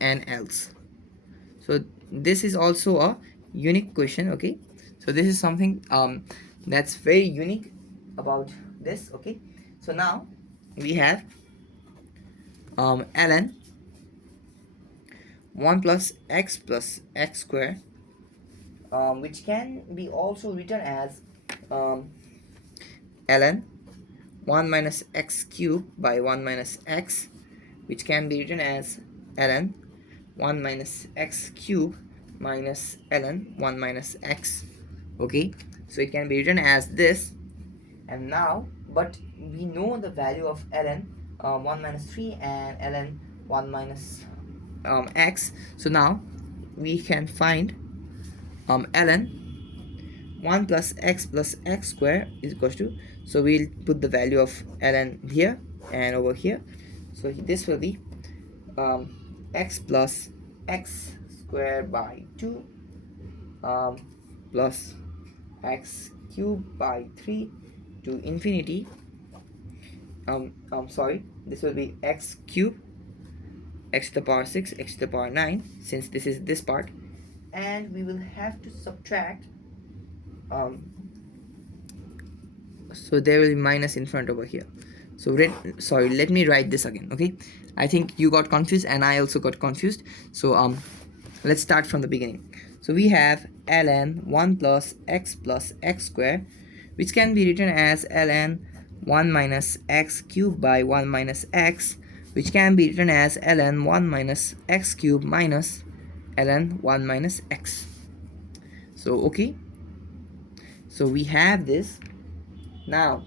and else. So this is also a unique question. Okay, so this is something that's very unique about this. Okay, so now we have ln 1 plus x square, which can be also written as ln 1 minus x cubed by 1 minus x, which can be written as ln 1 minus x cubed minus ln 1 minus x. Okay, so it can be written as this. And now, but we know the value of ln 1 minus 3 and ln 1 minus x. So now we can find ln 1 plus x square is equals to, so we'll put the value of ln here and over here. So this will be x plus x squared by 2 plus x cubed by 3 to infinity. Sorry, this will be x cubed, x to the power 6, x to the power 9, since this is this part, and we will have to subtract, so there will be minus in front over here. So sorry, let me write this again. Okay, I think you got confused and I also got confused. So let's start from the beginning. So we have ln 1 plus x square, which can be written as ln 1 minus x cubed by 1 minus x, which can be written as ln 1 minus x cubed minus ln 1 minus x. So okay, so we have this. Now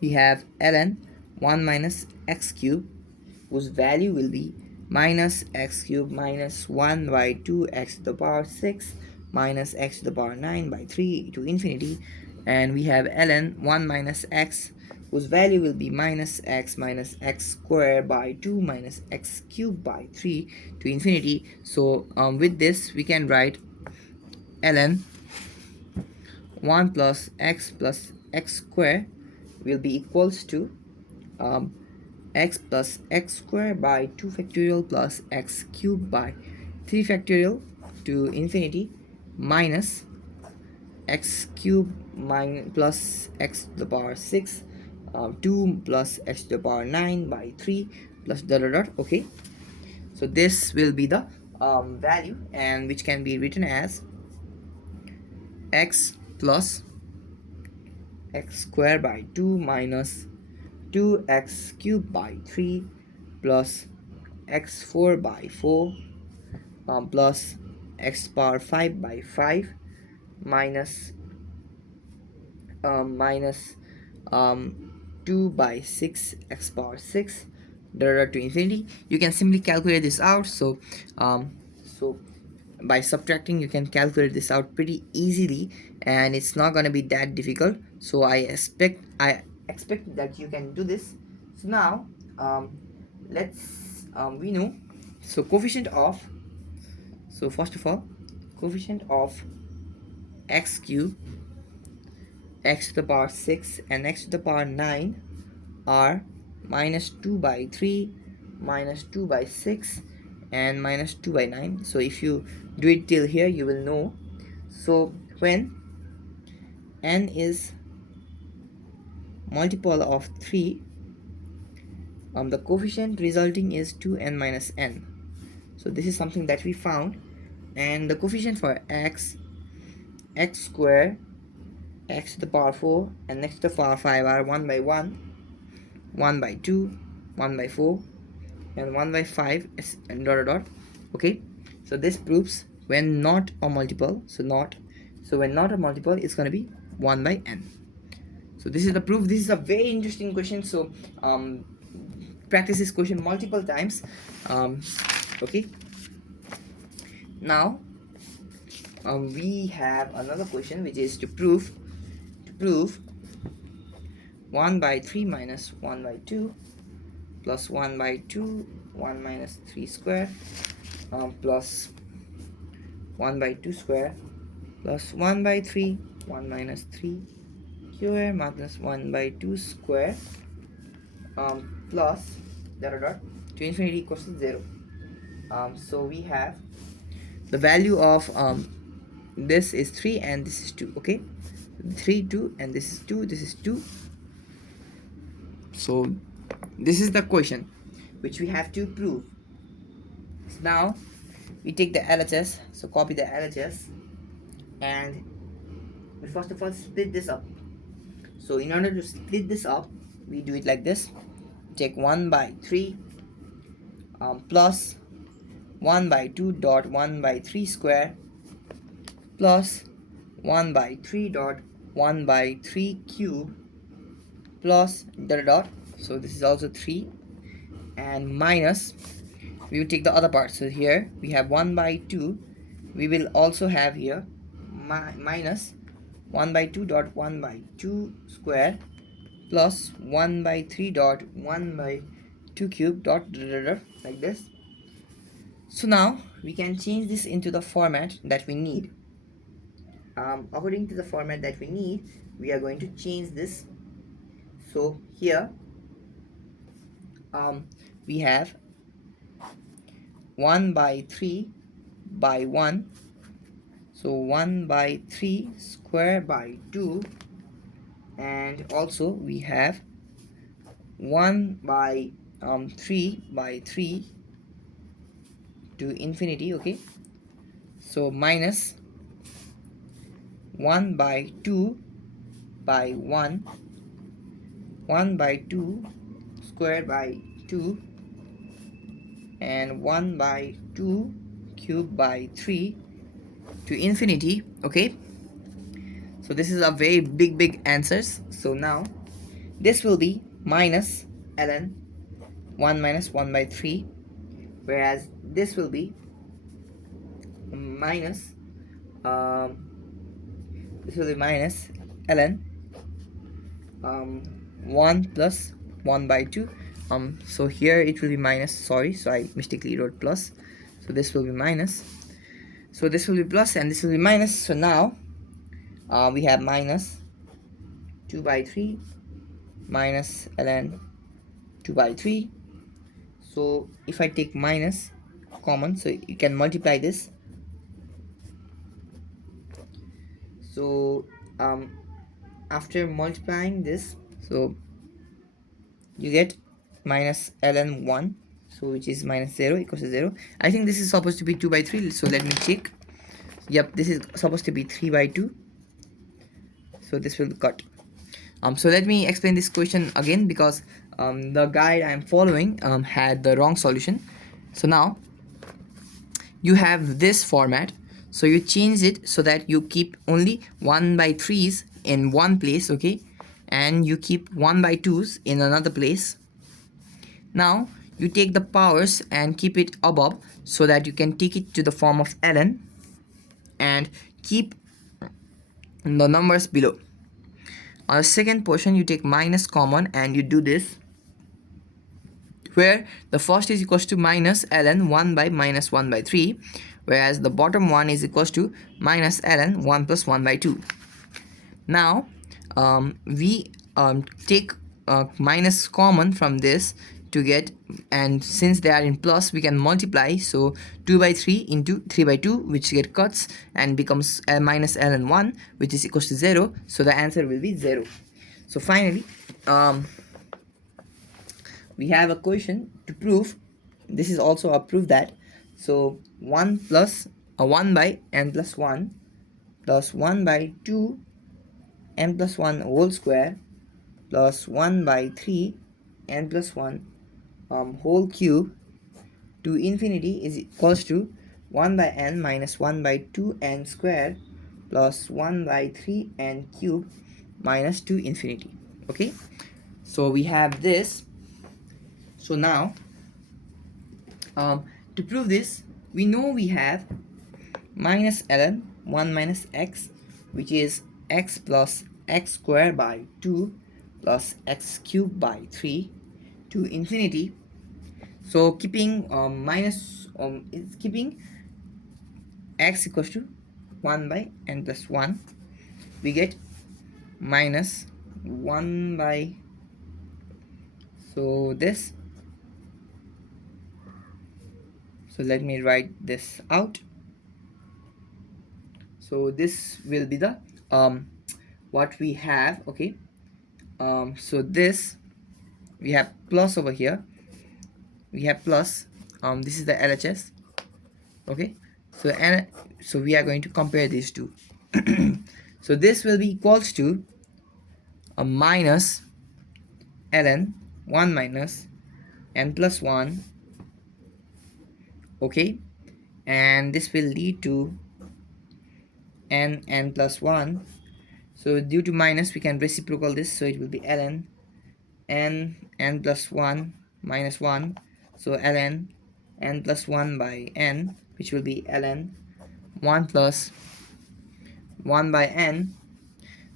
we have ln 1 minus x cubed, whose value will be minus x cubed minus 1 by 2 x to the power 6 minus x to the power 9 by 3 to infinity. And we have ln 1 minus x, whose value will be minus x squared by 2 minus x cubed by 3 to infinity. So with this we can write ln 1 plus x square will be equals to x plus x squared by 2 factorial plus x cubed by 3 factorial to infinity. minus x cube minus plus x to the power 6, 2 plus x to the power 9 by 3 plus dot dot dot. Okay, so this will be the value, and which can be written as x plus x square by 2 minus 2x cube by 3 plus x4 by 4 plus x power 5 by 5 minus minus 2 by 6 x power 6 to infinity. You can simply calculate this out. So by subtracting, you can calculate this out pretty easily, and it's not gonna be that difficult. So I expect that you can do this. So now let's we know, so coefficient of, so first of all, coefficient of x cube, x to the power 6 and x to the power 9 are minus 2 by 3, minus 2 by 6 and minus 2 by 9. So if you do it till here, you will know. So when n is multiple of 3, the coefficient resulting is 2n minus n. So this is something that we found. And the coefficient for x, x square, x to the power 4 and x to the power 5 are 1 by 1, 1 by 2, 1 by 4 and 1 by 5 and dot dot dot. Okay, so this proves when not a multiple, so when not a multiple, it's going to be 1 by n. So this is the proof. This is a very interesting question, so practice this question multiple times. Okay, now we have another question, which is to prove 1 by 3 minus 1 by 2 plus 1 by 2 1 minus 3 square plus 1 by 2 square plus 1 by 3 1 minus 3 square minus 1 by 2 square plus dot dot dot to infinity equals to 0. So we have the value of this is 3 and this is 2. Okay, 3 2 and this is 2, this is 2. So this is the question which we have to prove. So now we take the LHS, so copy the LHS, and we first of all split this up. So in order to split this up, we do it like this. Take 1 by 3 plus 1 by 2 dot 1 by 3 square plus 1 by 3 dot 1 by 3 cube plus dot dot. So this is also 3 and minus, we will take the other part. So here we have 1 by 2, we will also have here minus 1 by 2 dot 1 by 2 square plus 1 by 3 dot 1 by 2 cube dot like this. So now we can change this into the format that we need. According to the format that we need, we are going to change this. So here we have 1 by 3 by 1, so 1 by 3 square by 2, and also we have 1 by 3 by 3 to infinity. Okay, so minus 1 by 2 by 1, 1 by 2 square by 2 and 1 by 2 cube by 3 to infinity. Okay, so this is a very big answers. So now this will be minus ln 1 minus 1 by 3, whereas this will be minus ln 1 plus 1 by 2. So here it will be minus, sorry, so I mistakenly wrote plus, so this will be minus, so this will be plus and this will be minus. So now we have minus 2 by 3 minus ln 2 by 3. So if I take minus common, so you can multiply this, So after multiplying this, so you get minus ln 1, so which is minus 0 equals to 0. I think this is supposed to be 2 by 3, so let me check. Yep, this is supposed to be 3 by 2, so this will cut. So let me explain this question again, because the guide I am following had the wrong solution. So now you have this format, so you change it so that you keep only 1 by 3s in one place, okay, and you keep 1 by 2s in another place. Now you take the powers and keep it above so that you can take it to the form of ln, and keep the numbers below. On the second portion, you take minus common and you do this, where the first is equals to minus ln 1 by minus 1 by 3, whereas the bottom one is equals to minus ln 1 plus 1 by 2. Now we take minus common from this to get, and since they are in plus, we can multiply. So 2 by 3 into 3 by 2, which get cuts and becomes minus ln 1, which is equals to 0. So the answer will be 0. So finally we have a question to prove. This is also a proof that, so 1 plus 1 by n plus 1 plus 1 by 2 n plus 1 whole square plus 1 by 3 n plus 1 whole cube to infinity is equals to 1 by n minus 1 by 2 n square plus 1 by 3 n cube minus 2 infinity. Okay, so we have this. So now to prove this, we know we have minus ln 1 minus x, which is x plus x squared by 2 plus x cubed by 3 to infinity. So keeping it's keeping x equals to 1 by n plus 1, we get minus 1 by, so this, so let me write this out. So this will be the what we have. Okay, so this, we have plus over here, we have plus, this is the LHS. Okay, so and so we are going to compare these two. So this will be equals to a minus ln 1 minus n plus 1. Okay, and this will lead to n plus 1. So due to minus, we can reciprocal this, so it will be ln n plus 1 minus 1, so ln n plus 1 by n, which will be ln 1 plus 1 by n.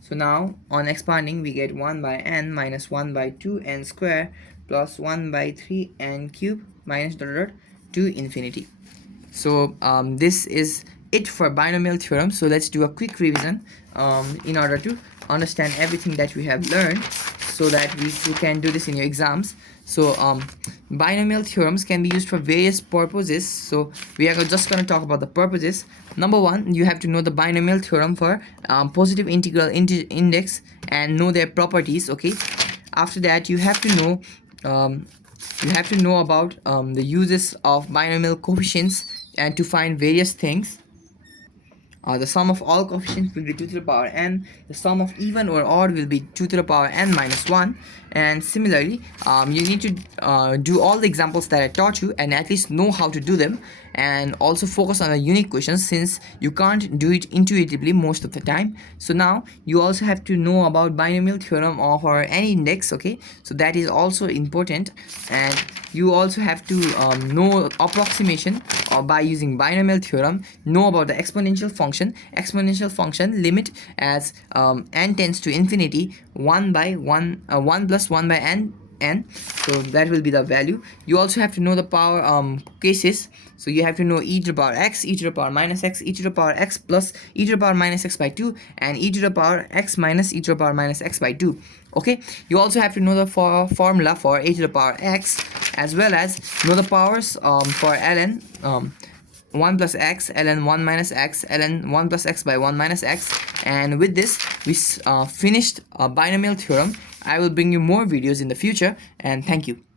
So now on expanding, we get 1 by n minus 1 by 2 n square plus 1 by 3 n cube minus dot dot to infinity. So this is it for binomial theorem. So let's do a quick revision in order to understand everything that we have learned, so that you can do this in your exams. So binomial theorems can be used for various purposes. So we are just going to talk about the purposes. Number one, you have to know the binomial theorem for positive integral index and know their properties. Okay, after that you have to know about the uses of binomial coefficients and to find various things. The sum of all coefficients will be 2 to the power n. The sum of even or odd will be 2 to the power n minus 1. And similarly, you need to do all the examples that I taught you and at least know how to do them, and also focus on the unique questions, since you can't do it intuitively most of the time. So now you also have to know about binomial theorem for any index. Okay, so that is also important. And you also have to know approximation by using binomial theorem, know about the exponential function limit as n tends to infinity, 1 plus 1 by n, so that will be the value. You also have to know the power cases. So you have to know e to the power x, e to the power minus x, e to the power x plus e to the power minus x by 2, and e to the power x minus e to the power minus x by 2. Okay, you also have to know the formula for a to the power x, as well as know the powers for ln 1 plus x, ln 1 minus x, ln 1 plus x by 1 minus x, And with this, we finished a binomial theorem. I will bring you more videos in the future, and thank you.